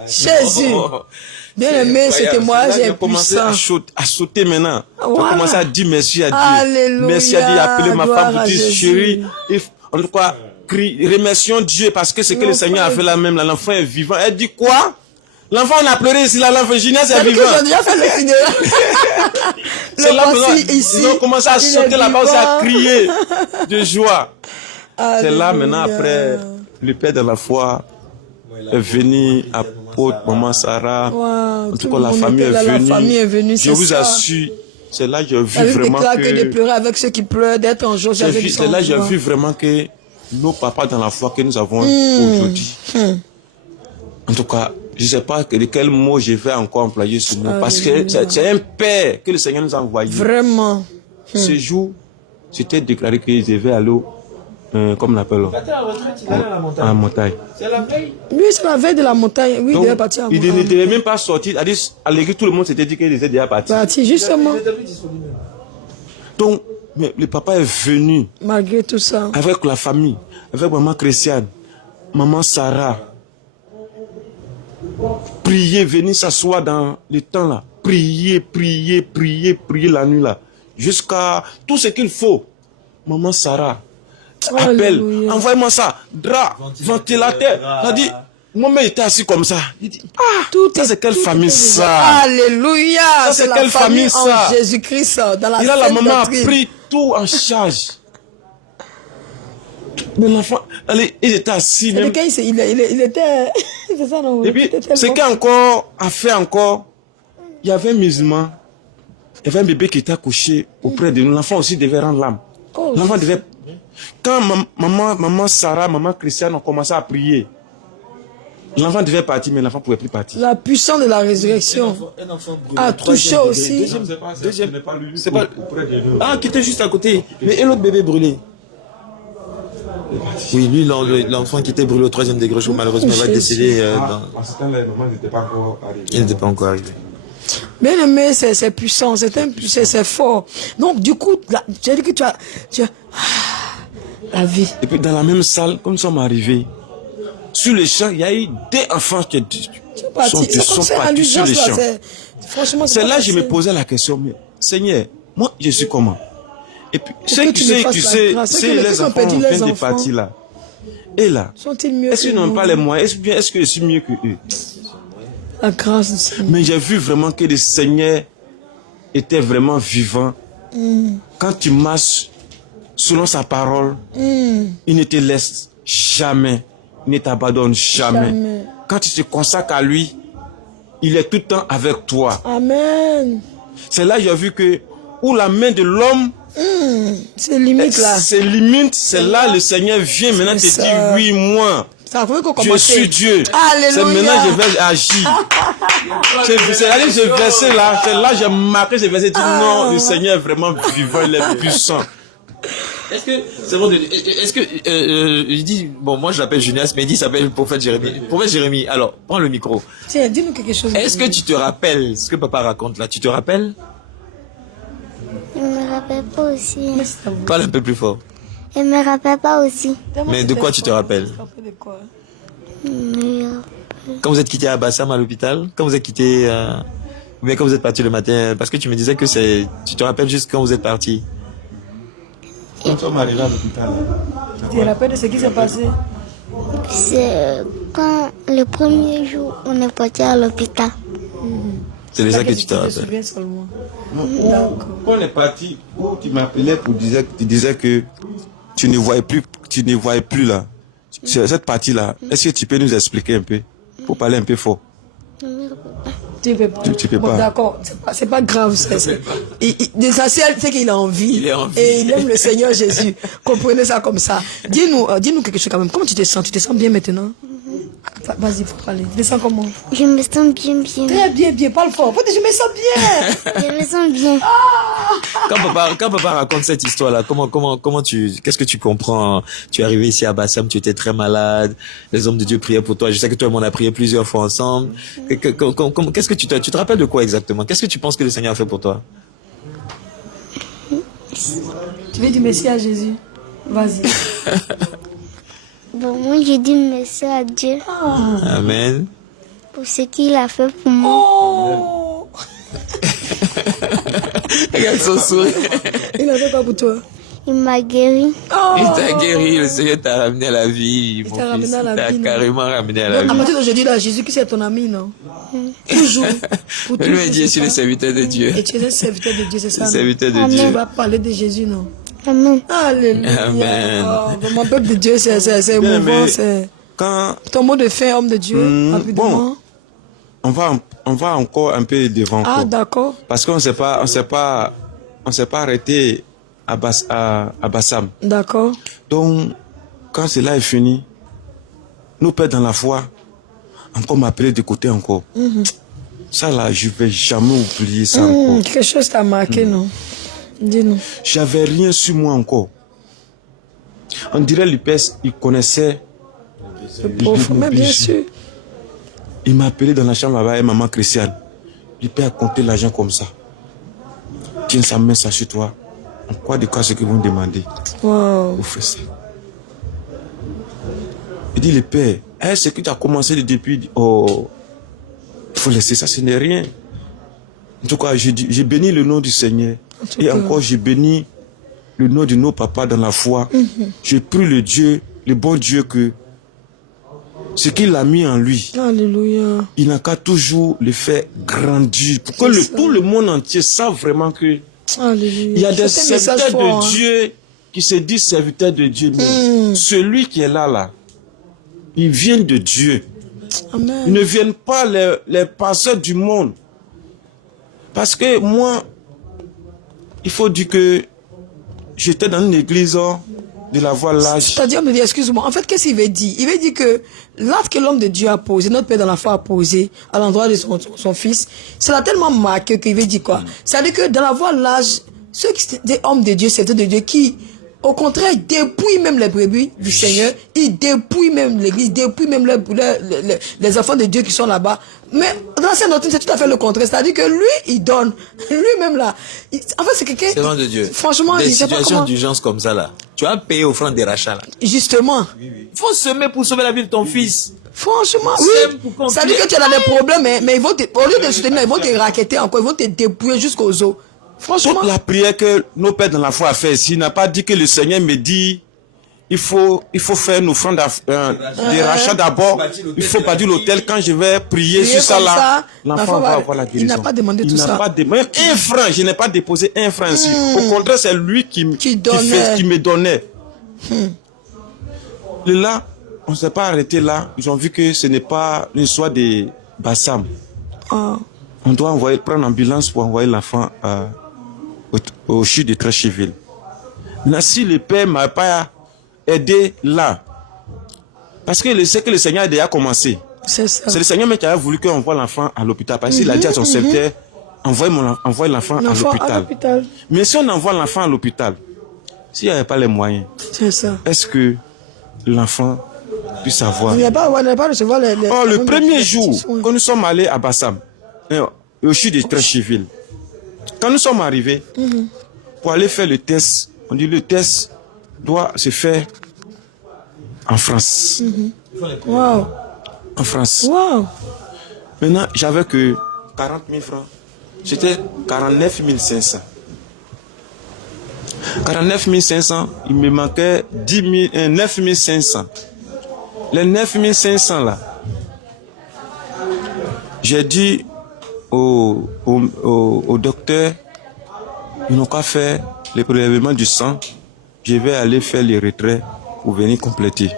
Jésus. Bien aimé, ce témoignage est puissant. À sauter maintenant. Tu as commencé à dire merci à Dieu. Alléluia. Merci à Dieu, appeler ma femme pour dire Jésus. chérie. En tout cas, remercions Dieu parce que ce que le Seigneur a fait là même, l'enfant est vivant. Elle dit quoi? L'enfant on a pleuré ici, l'enfant Genias est vivant. Ils ont déjà fait le funérail. C'est là ils ont commencé à sauter là-bas aussi, à crier de joie. C'est là maintenant après, le père de la foi est venu, apôtre, maman Sarah. En tout cas la famille est venue. Je vous assure, c'est là que j'ai vu vraiment que de pleurer avec ceux qui pleurent, d'être en joie avec c'est là que j'ai vu vraiment que nos papas dans la foi que nous avons aujourd'hui. En tout cas, je ne sais pas de quel mot je vais encore employer ce mot, parce que c'est un père que le Seigneur nous a envoyé. Vraiment. Ce jour, c'était déclaré qu'ils devaient aller, comme on l'appelle, à la montagne. C'est la veille? Oui, c'est la veille de la montagne. Oui, il devait partir à la montagne. Il ne devait même pas sortir. À l'église, tout le monde s'était dit qu'il était déjà parti. Parti, justement. Donc, mais le papa est venu. Malgré tout ça. Avec la famille, avec maman Christiane, maman Sarah. Prier, venir s'asseoir dans le temps là. Prier la nuit là. Jusqu'à tout ce qu'il faut. Maman Sarah appelle, envoyez-moi ça. Drap, ventilateur. Elle a dit, moi-même j'étais assis comme ça. Il dit, ça c'est quelle famille ça? Alléluia. Ça c'est quelle famille ça? En Jésus-Christ, dans la la maman a pris tout en charge. Mais l'enfant, il était assis même. Il était... C'est ça, non? Et puis, ce qu'il a fait encore, il y avait un musulman, il y avait un bébé qui était accouché auprès de nous. L'enfant aussi devait rendre l'âme. L'enfant devait... Quand maman Sarah, maman Christiane ont commencé à prier, l'enfant devait partir, mais l'enfant ne pouvait plus partir. La puissance de la résurrection a touché aussi. Deuxième, c'est pas qui était juste à côté. Mais et l'autre bébé brûlé? Oui, lui, l'enfant qui était brûlé au 3e degré, je crois, malheureusement, va décéder. En ce temps-là, le moment n'était pas encore arrivé. Il n'était pas encore arrivé. Bien aimé, c'est puissant, c'est fort. Donc, du coup, tu as dit que tu as la vie. Et puis, dans la même salle, comme nous sommes arrivés, sur les champs, il y a eu 2 enfants qui sont partis sur les champs. Franchement, c'est là que je me posais la question, mais Seigneur, moi, je suis comment? Et puis, les enfants viennent de partir là. Et là, est-ce qu'ils n'ont pas les moyens? Est-ce que je suis mieux que eux? La grâce du Seigneur. Mais j'ai vu vraiment que le Seigneur était vraiment vivant. Quand tu marches selon sa parole, il ne te laisse jamais, il ne t'abandonne jamais. Quand tu te consacres à lui, il est tout le temps avec toi. Amen. C'est là que j'ai vu que où la main de l'homme, c'est limite là. C'est limite, c'est là le Seigneur vient maintenant te dire oui, moi. Je suis Dieu. Alléluia. C'est maintenant que je vais agir. C'est-à-dire ce verset là, c'est là que j'ai marqué ce verset. Non, le Seigneur est vraiment vivant, il est puissant. Est-ce que c'est bon il dit bon, moi je l'appelle Junias, mais il dit il s'appelle le prophète Jérémie. Prophète Jérémie, alors prends le micro. Tiens, dis-nous quelque chose. Est-ce que tu te rappelles ce que papa raconte là? Tu te rappelles? Je me rappelle pas aussi. Parle un peu plus fort. Je me rappelle pas aussi. Mais de quoi tu te rappelles? Quand vous êtes quitté à Bassam à l'hôpital, quand vous êtes quitté, ou bien quand vous êtes parti le matin, parce que tu me disais que tu te rappelles juste quand vous êtes parti. Quand nous sommes arrivés à l'hôpital. Tu te rappelles de ce qui s'est passé? C'est quand le premier jour on est parti à l'hôpital. C'est de ça que tu te rappelles. Quand on est parti, où tu m'appelais pour dire, tu disais que tu ne voyais plus là. Cette partie-là, est-ce que tu peux nous expliquer un peu? Pour parler un peu fort. Tu peux pas. Tu peux bon, pas. d'accord, c'est pas grave. L'essentiel, c'est qu'il a envie. Il est en vie. Et il aime le Seigneur Jésus. Comprenez ça comme ça. Dis-nous quelque chose quand même. Comment tu te sens? Tu te sens bien maintenant? Vas-y, faut parler. Tu te sens comment? Je me sens bien. Très bien. Parle fort. Je me sens bien. Je me sens bien. Quand papa raconte cette histoire-là, qu'est-ce que tu comprends? Tu es arrivé ici à Bassam, tu étais très malade, les hommes de Dieu priaient pour toi. Je sais que toi et moi on a prié plusieurs fois ensemble. Qu'est-ce que tu te rappelles de quoi exactement? Qu'est-ce que tu penses que le Seigneur a fait pour toi? Tu veux dire merci à Jésus? Vas-y. Bon, moi j'ai dit merci à Dieu. Amen. Pour ce qu'il a fait pour moi. Oh! Regarde son sourire. Il a fait quoi pour toi? Il m'a guéri. Oh! Il t'a guéri, le Seigneur t'a ramené à la vie, Il mon t'a fils. ramené à la vie, Il non? t'a carrément ramené à la vie. À partir d'aujourd'hui, là, Jésus-Christ est ton ami, non? Toujours. Pour Lui m'a dit, je suis le serviteur de Dieu. Et tu es le serviteur de Dieu, c'est ça? Le non? serviteur de Tu Dieu. vas parler de Jésus, non? Amen. Alléluia. Amen. Oh, mon peuple de Dieu, c'est émouvant. C'est Quand ton mot de fin, homme de Dieu, rapidement. on va encore un peu devant. Ah, quoi. d'accord. Parce qu'on s'est pas arrêté à Bassam. D'accord. Donc, quand cela est fini, nos pères dans la foi, encore m'appeler de côté encore. Ça là, je vais jamais oublier ça encore. Quelque chose t'a marqué, non? Dis-nous. J'avais rien sur moi encore. On dirait le père, il connaissait. Mais bien sûr. Il m'a appelé dans la chambre là-bas, maman Christiane. Le père a compté l'argent comme ça. Tiens sa main, ça sur toi. En quoi de quoi ce que vous me demandez? Wow. Vous faites ça. Il dit le père, ce que tu as commencé depuis. Oh, il faut laisser ça, ce n'est rien. En tout cas, j'ai béni le nom du Seigneur. Et encore, j'ai béni le nom de nos papas dans la foi. J'ai pris le bon Dieu que ce qu'il a mis en lui. Alléluia. Il n'a qu'à toujours le faire grandir. Pour que tout le monde entier sache vraiment que Alléluia. il y a des serviteurs de Dieu qui se disent serviteurs de Dieu. Mais celui qui est là, il vient de Dieu. Amen. Ils ne viennent pas les pasteurs du monde. Parce que moi, il faut dire que j'étais dans une église de la voie large. C'est-à-dire, on me dit, excuse-moi, en fait, qu'est-ce qu'il veut dire? Il veut dire que l'acte que l'homme de Dieu a posé, notre Père dans la foi a posé à l'endroit de son fils, cela a tellement marqué qu'il veut dire quoi? C'est-à-dire que dans la voie large, ceux qui étaient hommes de Dieu, c'était de Dieu qui Au contraire, il dépouille même les brebis du Seigneur. Il dépouille même l'église, dépouille même les enfants de Dieu qui sont là-bas. Mais dans l'ancienne doctrine, c'est tout à fait le contraire. C'est-à-dire que lui, il donne. Lui-même là. En fait, c'est quelqu'un. Servant de Dieu. Franchement, des il sait pas situations comment. d'urgence comme ça là. Tu as payé offrande des rachats là. Justement. Il faut semer pour sauver la vie de ton fils. Franchement, Sème oui. pour Ça dit que tu as des problèmes, mais ils vont au lieu de soutenir, ils vont te raqueter encore, ils vont te dépouiller jusqu'aux os. Franchement. Toute la prière que nos pères dans la foi ont fait ici n'a pas dit que le Seigneur me dit il faut faire une offrande des rachats d'abord. Il faut bâtir l'hôtel. Quand je vais prier sur ça là, l'enfant va avoir la guérison. Il n'a pas demandé tout ça. Il n'a pas demandé un franc. Je n'ai pas déposé un franc ici. Au contraire, c'est lui qui me donnait. Et là, on ne s'est pas arrêté là. Ils ont vu que ce n'est pas une histoire de Bassam. Oh. On doit prendre l'ambulance pour envoyer l'enfant au CHU de Trécheville. Là, si le père ne m'a pas aidé là, parce que c'est que le Seigneur a déjà commencé. C'est ça. C'est le Seigneur même qui a voulu qu'on envoie l'enfant à l'hôpital. Parce qu'il a dit à son serviteur, envoie l'enfant à l'hôpital. Mais si on envoie l'enfant à l'hôpital, s'il n'y avait pas les moyens, c'est ça. Est-ce que l'enfant puisse avoir... Il n'y a pas recevoir les le premier jour, quand nous sommes allés à Bassam, au CHU de Trécheville, quand nous sommes arrivés, pour aller faire le test, on dit le test doit se faire en France. Wow. En France. Wow. Maintenant, j'avais que 40 000 francs. C'était 49 500. 49 500, il me manquait 9 500. Les 9 500 là, j'ai dit au docteur, ils n'ont qu'à faire les prélèvements du sang. Je vais aller faire les retraits pour venir compléter.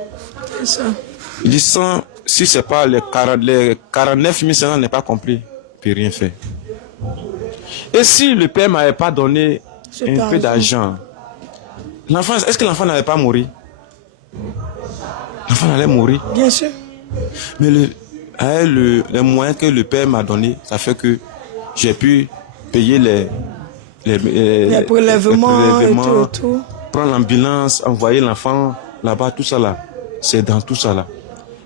C'est ça. Il dit si c'est pas les 49 500 n'est pas complet, je ne peux rien faire. Et si le père ne m'avait pas donné un peu d'argent, l'enfant, est-ce que l'enfant n'allait pas mourir? L'enfant allait mourir. Bien sûr. Mais les moyens que le père m'a donné, ça fait que j'ai pu payer les prélèvements et tout. Prendre l'ambulance, envoyer l'enfant là-bas, tout ça là. C'est dans tout ça là.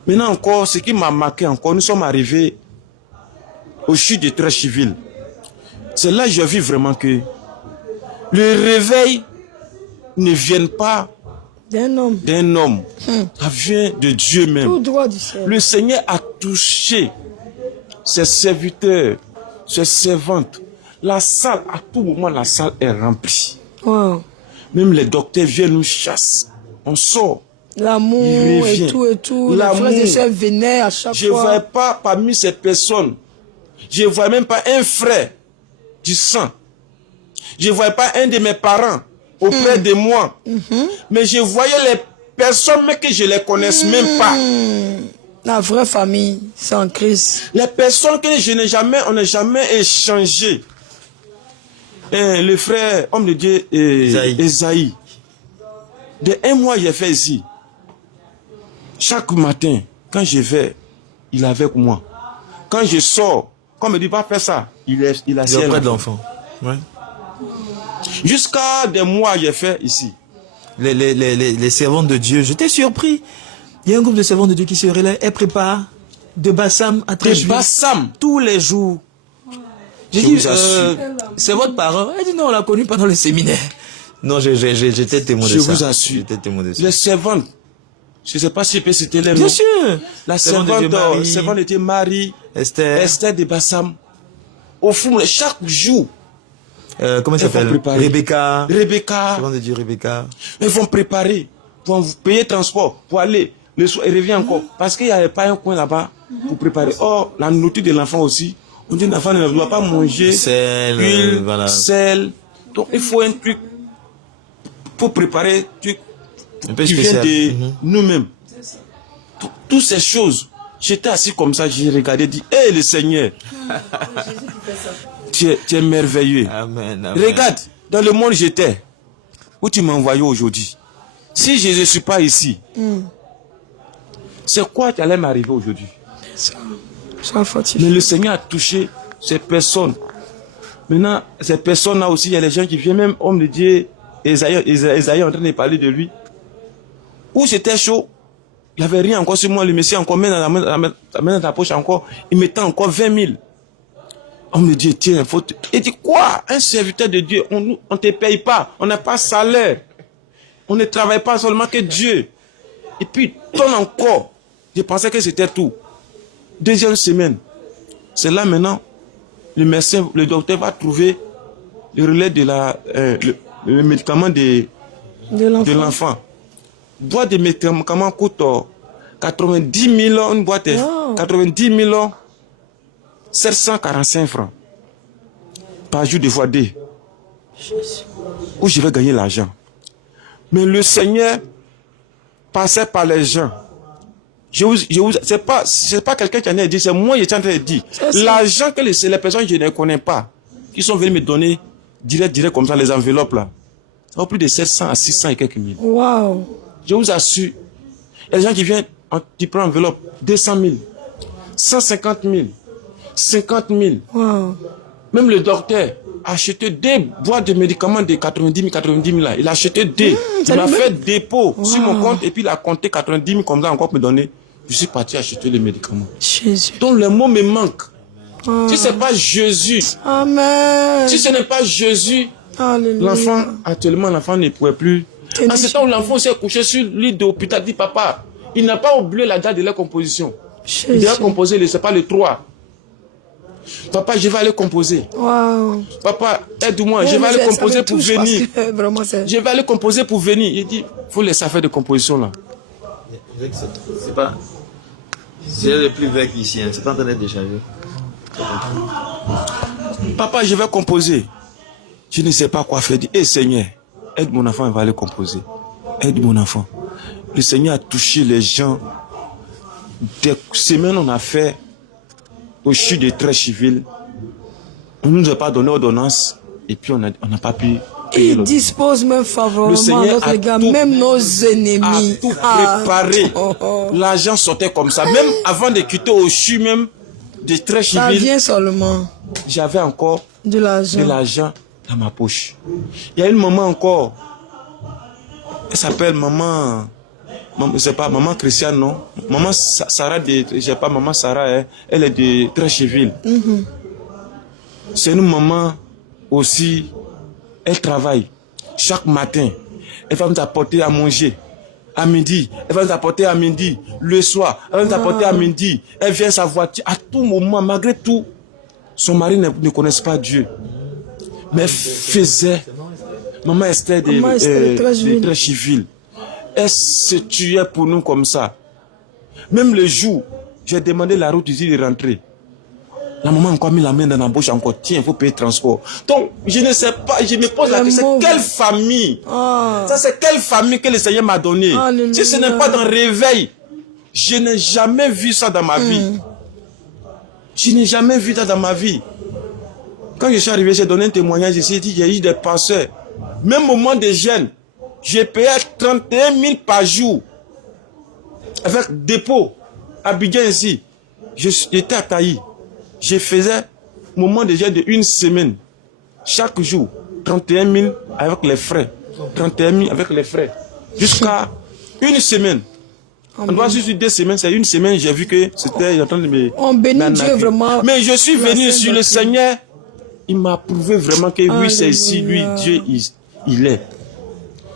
Maintenant encore, ce qui m'a marqué encore, nous sommes arrivés au CHU de Trécheville. C'est là que j'ai vu vraiment que le réveil ne vient pas d'un homme. Ça vient de Dieu même. Tout droit du ciel. Le Seigneur a touché ses serviteurs, ses servantes. La salle, à tout moment, la salle est remplie. Wow. Même les docteurs viennent nous chasser. On sort. L'amour et tout. Les frères et sœurs venaient à chaque fois. Je ne voyais pas parmi ces personnes, je ne voyais même pas un frère du sang. Je ne voyais pas un de mes parents auprès de moi. Mais je voyais les personnes mais que je ne les connaisse même pas. La vraie famille, c'est en Christ. Les personnes que on n'a jamais échangé. Le frère, homme de Dieu, Esaïe. De 1 mois, il a fait ici. Chaque matin, quand je vais, il est avec moi. Quand je sors, quand on me dit pas faire ça, il a auprès de l'enfant. Ouais. Jusqu'à des mois, il a fait ici. Les servants de Dieu, j'étais surpris. Il y a un groupe de servants de Dieu qui se relaient et prépare de Bassam à Trécheville. De Bassam. Tous les jours. J'ai dit, c'est votre parent. Elle dit non, on l'a connu pendant le séminaire. Non, j'étais témoin de ça. Je vous assure. J'étais témoin de ça. Les servantes, je ne sais pas si c'était les noms. Bien sûr. La servante était Marie, Esther de Bassam. Au fond, chaque jour. Comment ça s'appelle? Rebecca. Servante de Dieu, Rebecca. Ils vont préparer, vont payer transport pour aller. Le soir, il revient encore. Parce qu'il n'y avait pas un coin là-bas pour préparer. Or, la nourriture de l'enfant aussi. On dit que l'enfant ne doit pas manger huile, sel. Donc, il faut un truc pour préparer un truc qui vient de nous-mêmes. Toutes ces choses. J'étais assis comme ça, j'ai regardé, dit, hé, le Seigneur, tu es merveilleux. Amen. Regarde, dans le monde j'étais, où tu m'as envoyé aujourd'hui. Si je ne suis pas ici, c'est quoi qui allait m'arriver aujourd'hui? Mais le Seigneur a touché ces personnes. Maintenant, ces personnes-là aussi, il y a des gens qui viennent, même hommes de Dieu, Esaïe est en train de parler de lui. Où c'était chaud, il n'avait rien encore sur moi, le Messie encore met la main dans ta poche encore, il mettait encore 20 000. On me dit, tiens, faut... Il dit, quoi? Un serviteur de Dieu, on ne te paye pas, on n'a pas salaire. On ne travaille pas seulement que Dieu. Et puis, donne encore. Je pensais que c'était tout. Deuxième semaine, c'est là maintenant, le médecin, le docteur va trouver le relais de le médicament de l'enfant. Boîte de médicaments coûte 90 000, une boîte, 90 745 francs par jour de fois 2. Où je vais gagner l'argent. Mais le Seigneur passait par les gens. C'est pas quelqu'un qui en a dit, c'est moi qui est en train de dire. L'argent que les personnes que je ne connais pas, qui sont venues me donner direct comme ça, les enveloppes là, ça vaut plus de 700 à 600 et quelques mille. Wow. Je vous assure, il y a des gens qui viennent, qui prennent enveloppe 200 000, 150 000, 50 000. Wow. Même le docteur a acheté 2 boîtes de médicaments de 90 000 là. Il a acheté 2. Il m'a fait dépôt sur mon compte et puis il a compté 90 000 comme ça encore me donner. Je suis parti acheter les médicaments. Jésus. Donc le mot me manque. Si ce n'est pas Jésus, Amen. Si ce n'est pas Jésus, l'enfant, actuellement l'enfant ne pouvait plus. En ce temps où l'enfant s'est couché sur le lit d'hôpital, dit papa, il n'a pas oublié la date de la composition. Jésus. Il a composé, c'est pas le 3. Papa, je vais aller composer. Wow. Papa, aide-moi, je vais aller composer pour venir. Je vais aller composer pour venir. Il dit, il faut laisser faire de composition là. C'est pas. C'est le plus vec ici, hein. C'est pas en train d'être déchargé. Papa, je vais composer. Je ne sais pas quoi faire. Dit, Seigneur, aide mon enfant, il va aller composer. Aide mon enfant. Le Seigneur a touché les gens. Des semaines, on a fait au CHU de Très Civil. On ne nous a pas donné ordonnance. Et puis, on n'a pas pu. Il dispose même favorablement à notre gars, même nos ennemis. A tout préparé. L'argent sortait comme ça. Même avant de quitter au CHU, même de Très Civil. Ça vient seulement. J'avais encore de l'argent dans ma poche. Il y a une maman encore. Elle s'appelle maman. Je sais pas, maman Christiane, non? Maman Sarah je sais pas, maman Sarah, hein, elle est de Très Civil. C'est une maman aussi. Elle travaille chaque matin. Elle va nous apporter à manger à midi. Elle va nous apporter à midi. Le soir, elle va nous apporter à midi. Elle vient sa voiture à tout moment. Malgré tout, son mari ne connaît pas Dieu. Mais elle faisait. Maman Esther de Très Civil. Elle se tuait pour nous comme ça. Même le jour, j'ai demandé la route ici de rentrer. La maman a encore mis la main dans la bouche encore. Tiens, il faut payer le transport. Donc, je ne sais pas, je me pose la question, quelle famille? Ça, c'est quelle famille que le Seigneur m'a donné? Si ce n'est pas dans le réveil, je n'ai jamais vu ça dans ma vie. Je n'ai jamais vu ça dans ma vie. Quand je suis arrivé, j'ai donné un témoignage ici, il y a eu des pasteurs. Même au moment des jeunes, j'ai payé 31 000 par jour. Avec dépôt. À Abidjan ici. J'étais à Taï. Je faisais moment déjà de 1 semaine. Chaque jour, 31 000 avec les frais. 31 000 avec les frais. Jusqu'à 1 semaine. On doit juste 2 semaines, c'est 1 semaine, j'ai vu que c'était en train de me... On bénit Dieu vraiment. Mais je suis venu sur le Seigneur. Il m'a prouvé vraiment que oui, c'est ici, lui, Dieu, il est.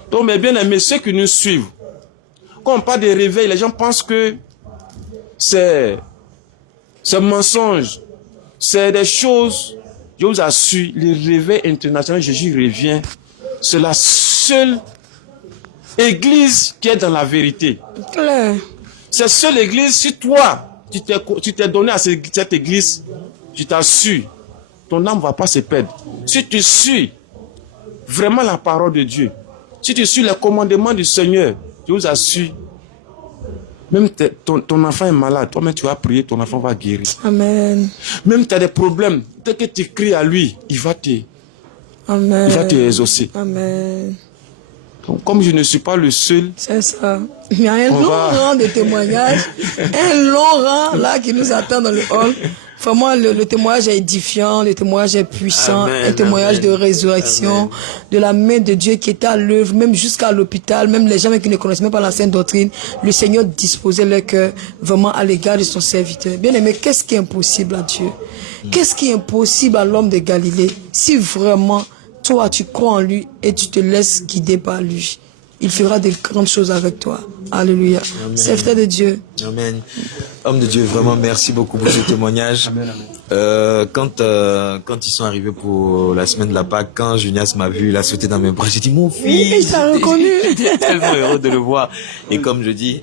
Donc, mes bien-aimés, ceux qui nous suivent, quand on parle de réveil, les gens pensent que c'est mensonge. C'est des choses, je vous assure, le réveil international, Jésus revient. C'est la seule église qui est dans la vérité. C'est la seule église, si toi, tu t'es donné à cette église, je t'assure, ton âme ne va pas se perdre. Si tu suis vraiment la parole de Dieu, si tu suis les commandements du Seigneur, je vous assure, même ton enfant est malade, toi-même tu vas prier, ton enfant va guérir. Amen. Même tu as des problèmes, dès que tu cries à lui, il va te exaucer. Amen. Donc, comme je ne suis pas le seul. C'est ça. Il y a un long rang de témoignages, un long rang là qui nous attend dans le hall. Vraiment, le témoignage est édifiant, le témoignage est puissant, un témoignage de résurrection, de la main de Dieu qui était à l'œuvre, même jusqu'à l'hôpital, même les gens qui ne connaissent même pas l'ancienne doctrine, le Seigneur disposait leur cœur vraiment à l'égard de son serviteur. Bien aimé, qu'est-ce qui est impossible à Dieu? Qu'est-ce qui est impossible à l'homme de Galilée si vraiment toi tu crois en lui et tu te laisses guider par lui? Il fera de grandes choses avec toi. Alléluia. Serviteur de Dieu. Amen. Homme de Dieu, vraiment merci beaucoup pour ce témoignage. Quand ils sont arrivés pour la semaine de la Pâque, quand Junias m'a vu, il a sauté dans mes bras. J'ai dit, mon fils. Il t'a reconnu. J'étais tellement heureux de le voir. Et comme je dis,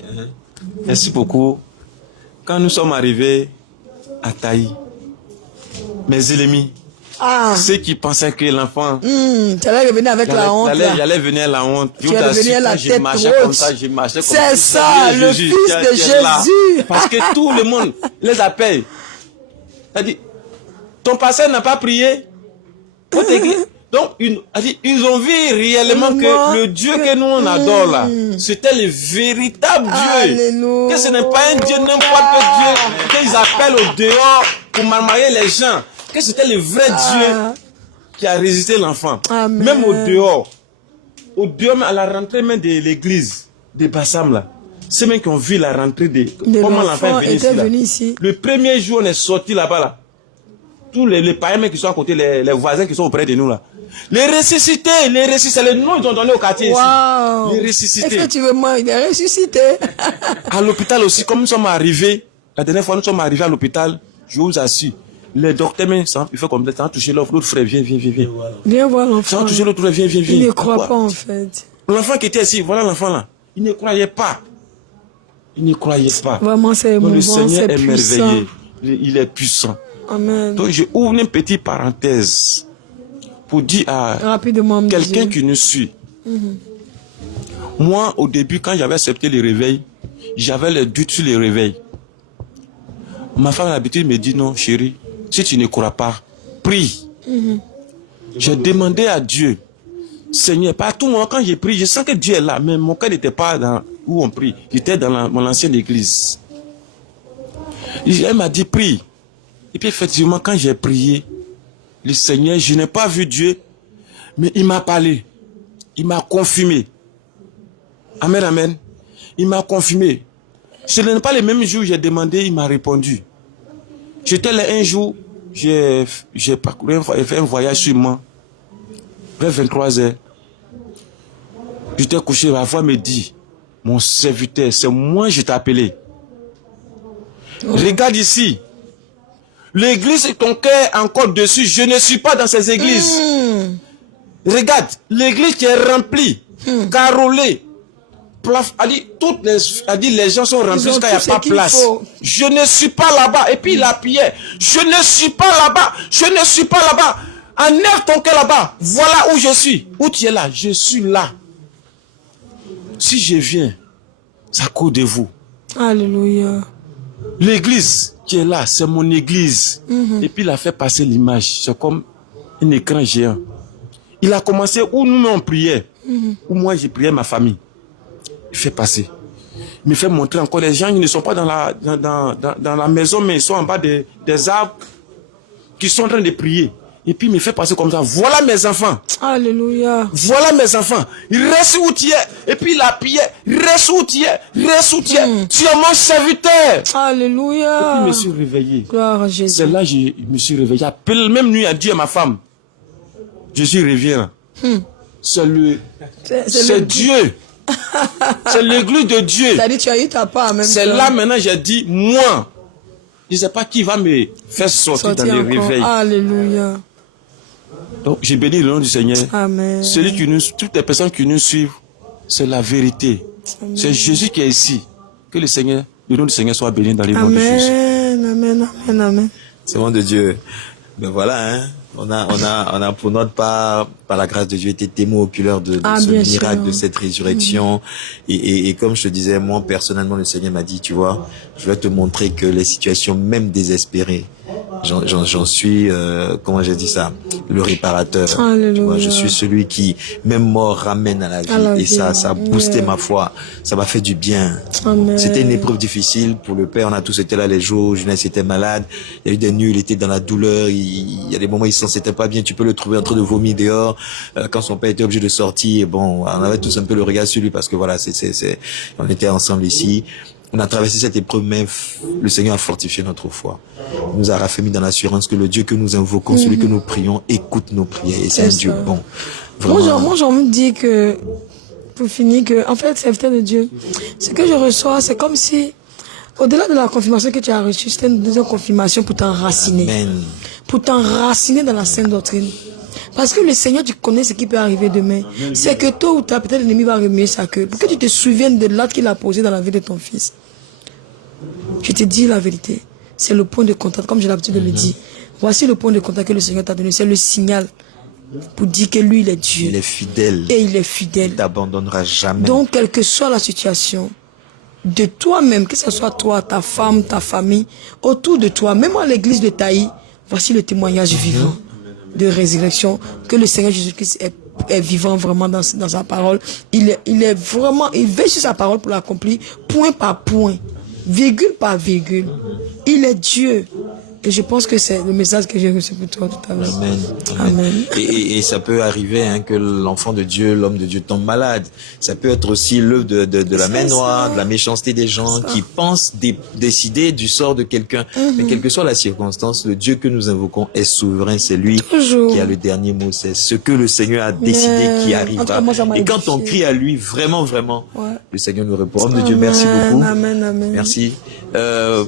merci beaucoup. Quand nous sommes arrivés à Taï, mes ennemis, ceux qui pensaient que l'enfant... tu allais revenir avec la honte. J'allais venir à la honte. Tu allais venir la tête comme ça, je marchais comme ça. C'est ça, le Jésus, fils de Jésus. Parce que tout le monde les appelle. Elle dit, ton pasteur n'a pas prié. Donc, ils ont vu réellement que le Dieu que nous on adore là, c'était le véritable Dieu. Alléluia. Que ce n'est pas un Dieu, n'importe quel Dieu, qu'ils appellent au dehors pour marmailler les gens. Que c'était le vrai Dieu qui a résisté l'enfant. Même au dehors, même à la rentrée même de l'église de Bassam là. C'est même qui ont vu la rentrée de comment l'enfant est venu ici. Le premier jour, on est sorti là-bas là. Tous les païens qui sont à côté, les voisins qui sont auprès de nous là. Les ressuscités, c'est le nom qu'ils ont donné au quartier ici. Les ressuscités. Effectivement, il est ressuscité. À l'hôpital aussi, comme nous sommes arrivés, la dernière fois nous sommes arrivés à l'hôpital, je vous assure, les docteurs, mais il fait comme ça, toucher l'autre frère, viens. Viens voir l'enfant. Sans toucher l'autre frère, viens. Il ne croit pas en fait. L'enfant qui était ici, voilà l'enfant là. Il ne croyait pas. Vraiment, c'est émouvant, le Seigneur est puissant. merveilleux. Il est puissant. Amen. Donc, je ouvre une petite parenthèse pour dire à quelqu'un qui nous suit. Moi, au début, quand j'avais accepté le réveil, j'avais le doute sur le réveil. Ma femme, d'habitude, me dit non, chérie, si tu ne crois pas, prie. J'ai demandé à Dieu, Seigneur, pas tout le monde, quand j'ai prié, je sens que Dieu est là, mais mon cœur n'était pas dans où on prie. J'étais dans mon ancienne église. Elle m'a dit, prie. Et puis effectivement, quand j'ai prié, le Seigneur, je n'ai pas vu Dieu, mais il m'a parlé. Il m'a confirmé. Amen. Il m'a confirmé. Ce n'est pas le même jour où j'ai demandé, il m'a répondu. J'étais là un jour, j'ai fait un voyage sur moi, vers 23h. J'étais couché, ma voix me dit, mon serviteur, c'est moi je t'ai appelé. Regarde ici. L'église et ton cœur encore dessus. Je ne suis pas dans ces églises. Regarde, l'église qui est remplie, carrelée. Les gens sont remplis jusqu'à il n'y a pas place. Je ne suis pas là-bas. Et puis il appuyait. Je ne suis pas là-bas. Enlève ton cœur là-bas. Voilà où je suis. Où tu es là? Je suis là. Si je viens, ça court de vous. Alléluia. L'église qui est là, c'est mon église. Et puis il a fait passer l'image. C'est comme un écran géant. Il a commencé où nous on priait. Où moi j'ai prié ma famille. Il fait passer. Il me fait montrer encore les gens, ils ne sont pas dans la maison, mais ils sont en bas des arbres qui sont en train de prier. Et puis il me fait passer comme ça. Voilà mes enfants. Alléluia. Voilà mes enfants. Reste où tu es. Et puis il appuyait. Reste où tu es. Tu es mon serviteur. Alléluia. Et puis je me suis réveillé. Gloire à Jésus. C'est là que je me suis réveillé. Appelle même nuit à Dieu à ma femme. Je suis reviens. C'est Dieu. C'est l'église de Dieu. C'est-à-dire tu as eu ta part en même temps. C'est là maintenant j'ai dit, moi, je ne sais pas qui va me faire sortir dans les réveils. Alléluia. Donc, j'ai béni le nom du Seigneur. Amen. Toutes les personnes qui nous suivent, c'est la vérité. C'est Jésus qui est ici. Que le nom du Seigneur soit béni dans les noms de Jésus. Amen. C'est bon de Dieu. Ben voilà, hein. On a pour notre part, par la grâce de Dieu, été témoin oculaire de ce miracle, de cette résurrection. Et comme je te disais, moi, personnellement, le Seigneur m'a dit, tu vois, je vais te montrer que les situations, même désespérées, j'en suis, comment j'ai dit ça, le réparateur. Tu vois, je suis celui qui, même mort, ramène à la vie. Et ça a boosté ma foi. Ça m'a fait du bien. C'était une épreuve difficile pour le père. On a tous été là les jours où Jeunesse était malade. Il y a eu des nuits, il était dans la douleur. Il y a des moments où il s'en sentait pas bien. Tu peux le trouver en train de vomir dehors. Quand son père était obligé de sortir, bon, on avait tous un peu le regard sur lui parce que voilà, on était ensemble ici. On a traversé cette épreuve, mais le Seigneur a fortifié notre foi. Il nous a raffermis dans l'assurance que le Dieu que nous invoquons, celui que nous prions, écoute nos prières. Et c'est un Dieu bon. Vraiment. Moi, j'ai envie de dire que, pour finir, que, en fait, serviteur de Dieu, ce que je reçois, c'est comme si, au-delà de la confirmation que tu as reçue, c'était une deuxième confirmation pour t'enraciner. Amen. Pour t'enraciner dans la sainte doctrine. Parce que le Seigneur, tu connais ce qui peut arriver demain. C'est que tôt ou tard, peut-être l'ennemi va remuer sa queue. Pour que tu te souviennes de l'acte qu'il a posé dans la vie de ton fils. Je te dis la vérité. C'est le point de contact, comme j'ai l'habitude de le dire. Voici le point de contact que le Seigneur t'a donné. C'est le signal pour dire que lui, il est Dieu. Il est fidèle. Et il est fidèle. Il t'abandonnera jamais. Donc, quelle que soit la situation, de toi-même, que ce soit toi, ta femme, ta famille, autour de toi, même à l'église de Taï, voici le témoignage vivant de résurrection, que le Seigneur Jésus-Christ est vivant vraiment dans sa parole. Il est vraiment, il veille sur sa parole pour l'accomplir, point par point, virgule par virgule. Il est Dieu. Et je pense que c'est le message que j'ai reçu pour toi tout à l'heure. Amen. Amen. Et ça peut arriver que l'enfant de Dieu, l'homme de Dieu tombe malade. Ça peut être aussi l'œuvre de la main noire, de la méchanceté des gens qui pensent décider du sort de quelqu'un. Mais quelle que soit la circonstance, le Dieu que nous invoquons est souverain. C'est lui qui a le dernier mot. C'est ce que le Seigneur a décidé qui arrivera. Et quand on crie à lui, vraiment, le Seigneur nous répond. Homme de Dieu, merci beaucoup. Amen. Merci.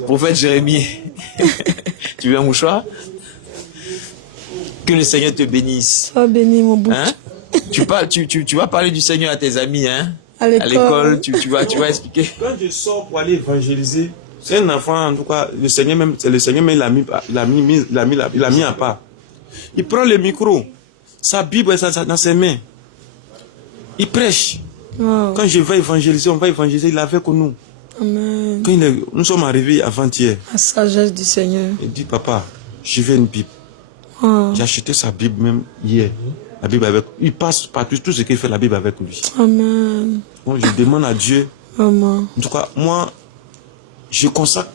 Prophète Jérémie, tu veux un mouchoir? Que le Seigneur te bénisse. Sois béni, mon bouc. Hein? Tu vas parler du Seigneur à tes amis, hein? À l'école. Tu vas expliquer. Quand je sors pour aller évangéliser, c'est un enfant, en tout cas, le Seigneur même, il l'a mis à part. Il prend le micro, sa Bible dans ses mains. Il prêche. Wow. Quand je vais évangéliser, on va évangéliser, il est avec nous. Amen. Quand nous sommes arrivés avant-hier, La sagesse du Seigneur. il dit, papa, je veux une Bible. Wow. J'ai acheté sa Bible même hier. La Bible avec, il passe par tout ce qu'il fait, la Bible avec lui. Amen. Donc je demande à Dieu, Amen. en tout cas, moi, je consacre,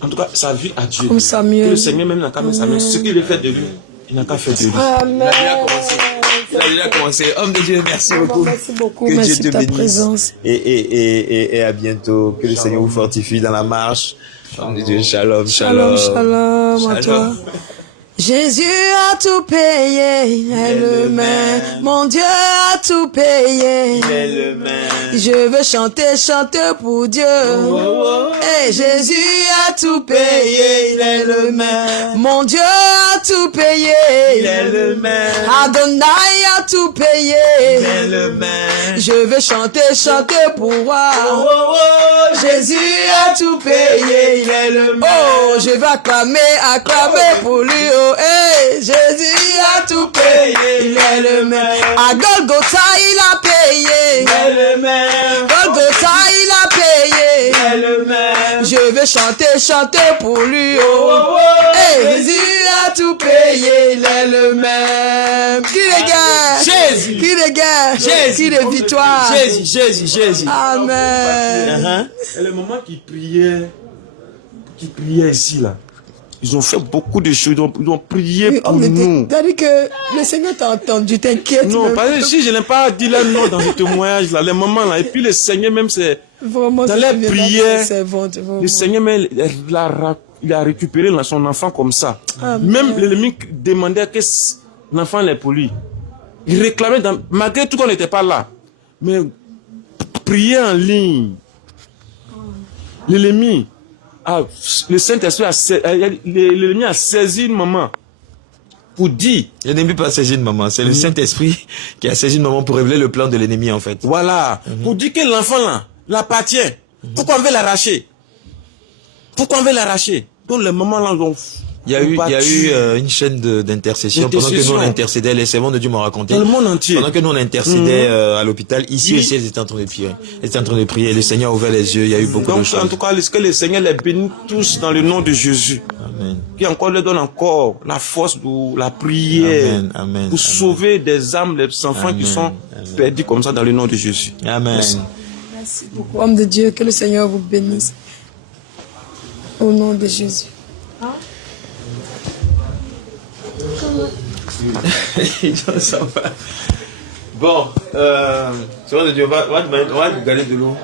en tout cas, sa vie à Dieu. Comme Samuel. Que le Seigneur même n'a qu'à mettre sa main. Ce qu'il veut faire de lui, il n'a qu'à faire de lui. Amen. Il a déjà commencé. Homme de Dieu, merci beaucoup. Merci beaucoup. Que Merci Dieu te de ta bénisse. présence. Et à bientôt. Que le Seigneur vous fortifie dans la marche. Homme de Dieu, shalom, Shalom, shalom. shalom à toi. Jésus a tout payé, il est le main. Mon Dieu a tout payé. Il est le main. Je veux chanter pour Dieu. Et Jésus a tout payé, il est le main. Mon Dieu a tout payé. Il est le main. Adonai a tout payé. Il est le main. Je veux chanter pour moi. Jésus a tout payé, il est le main. Oh, je vais acclamer pour lui. Oh, hey, Jésus a tout payé, il est le main. À Golgotha, il a payé. Il est le main. Golgotha, il a payé. Il est le main. Je veux chanter pour lui. Oh, hey, Jésus a tout payé, il est le même. Qui de guerre? Jésus. Qui de guerre? Jésus. Qui de victoire? Jésus. Amen. Et le moment qu'ils priaient ici, là, ils ont fait beaucoup de choses, ils ont prié pour nous. C'est-à-dire que le Seigneur t'a entendu, t'inquiète. Non, parce que si je n'ai pas dit leur nom dans ce témoignage-là, les moments là, et puis le Seigneur même, c'est Vraiment, dans les prières, vraiment. le Seigneur même, il a récupéré son enfant comme ça. Amen. Même l'ennemi demandait que l'enfant l'ait pour lui. Il réclamait, malgré tout qu'on n'était pas là, mais prier en ligne. L'ennemi, le Saint-Esprit l'ennemi a saisi une maman pour dire. L'ennemi pas saisi une maman, c'est le Saint-Esprit qui a saisi une maman pour révéler le plan de l'ennemi en fait. Voilà, pour dire que l'enfant là l'appartient. Pourquoi on veut l'arracher? Donc les mamans là ont Il y a eu une chaîne d'intercession pendant que nous on intercédait. Les servants de Dieu m'ont raconté. Dans le monde entier. Pendant que nous on intercédait à l'hôpital, ici aussi ils étaient en train de prier. Ils étaient en train de prier. Le Seigneur a ouvert les yeux. Il y a eu beaucoup de choses. En tout cas, que le Seigneur les bénisse tous dans le nom de Jésus. Amen. Qui encore leur donne encore la force de la prière. Amen. Pour sauver des âmes, les enfants qui sont perdus comme ça dans le nom de Jésus. Amen. Merci beaucoup. Homme de Dieu, que le Seigneur vous bénisse. Au nom de Jésus. Ça va. Bon, c'est vrai de Dieu, on va garder de l'eau.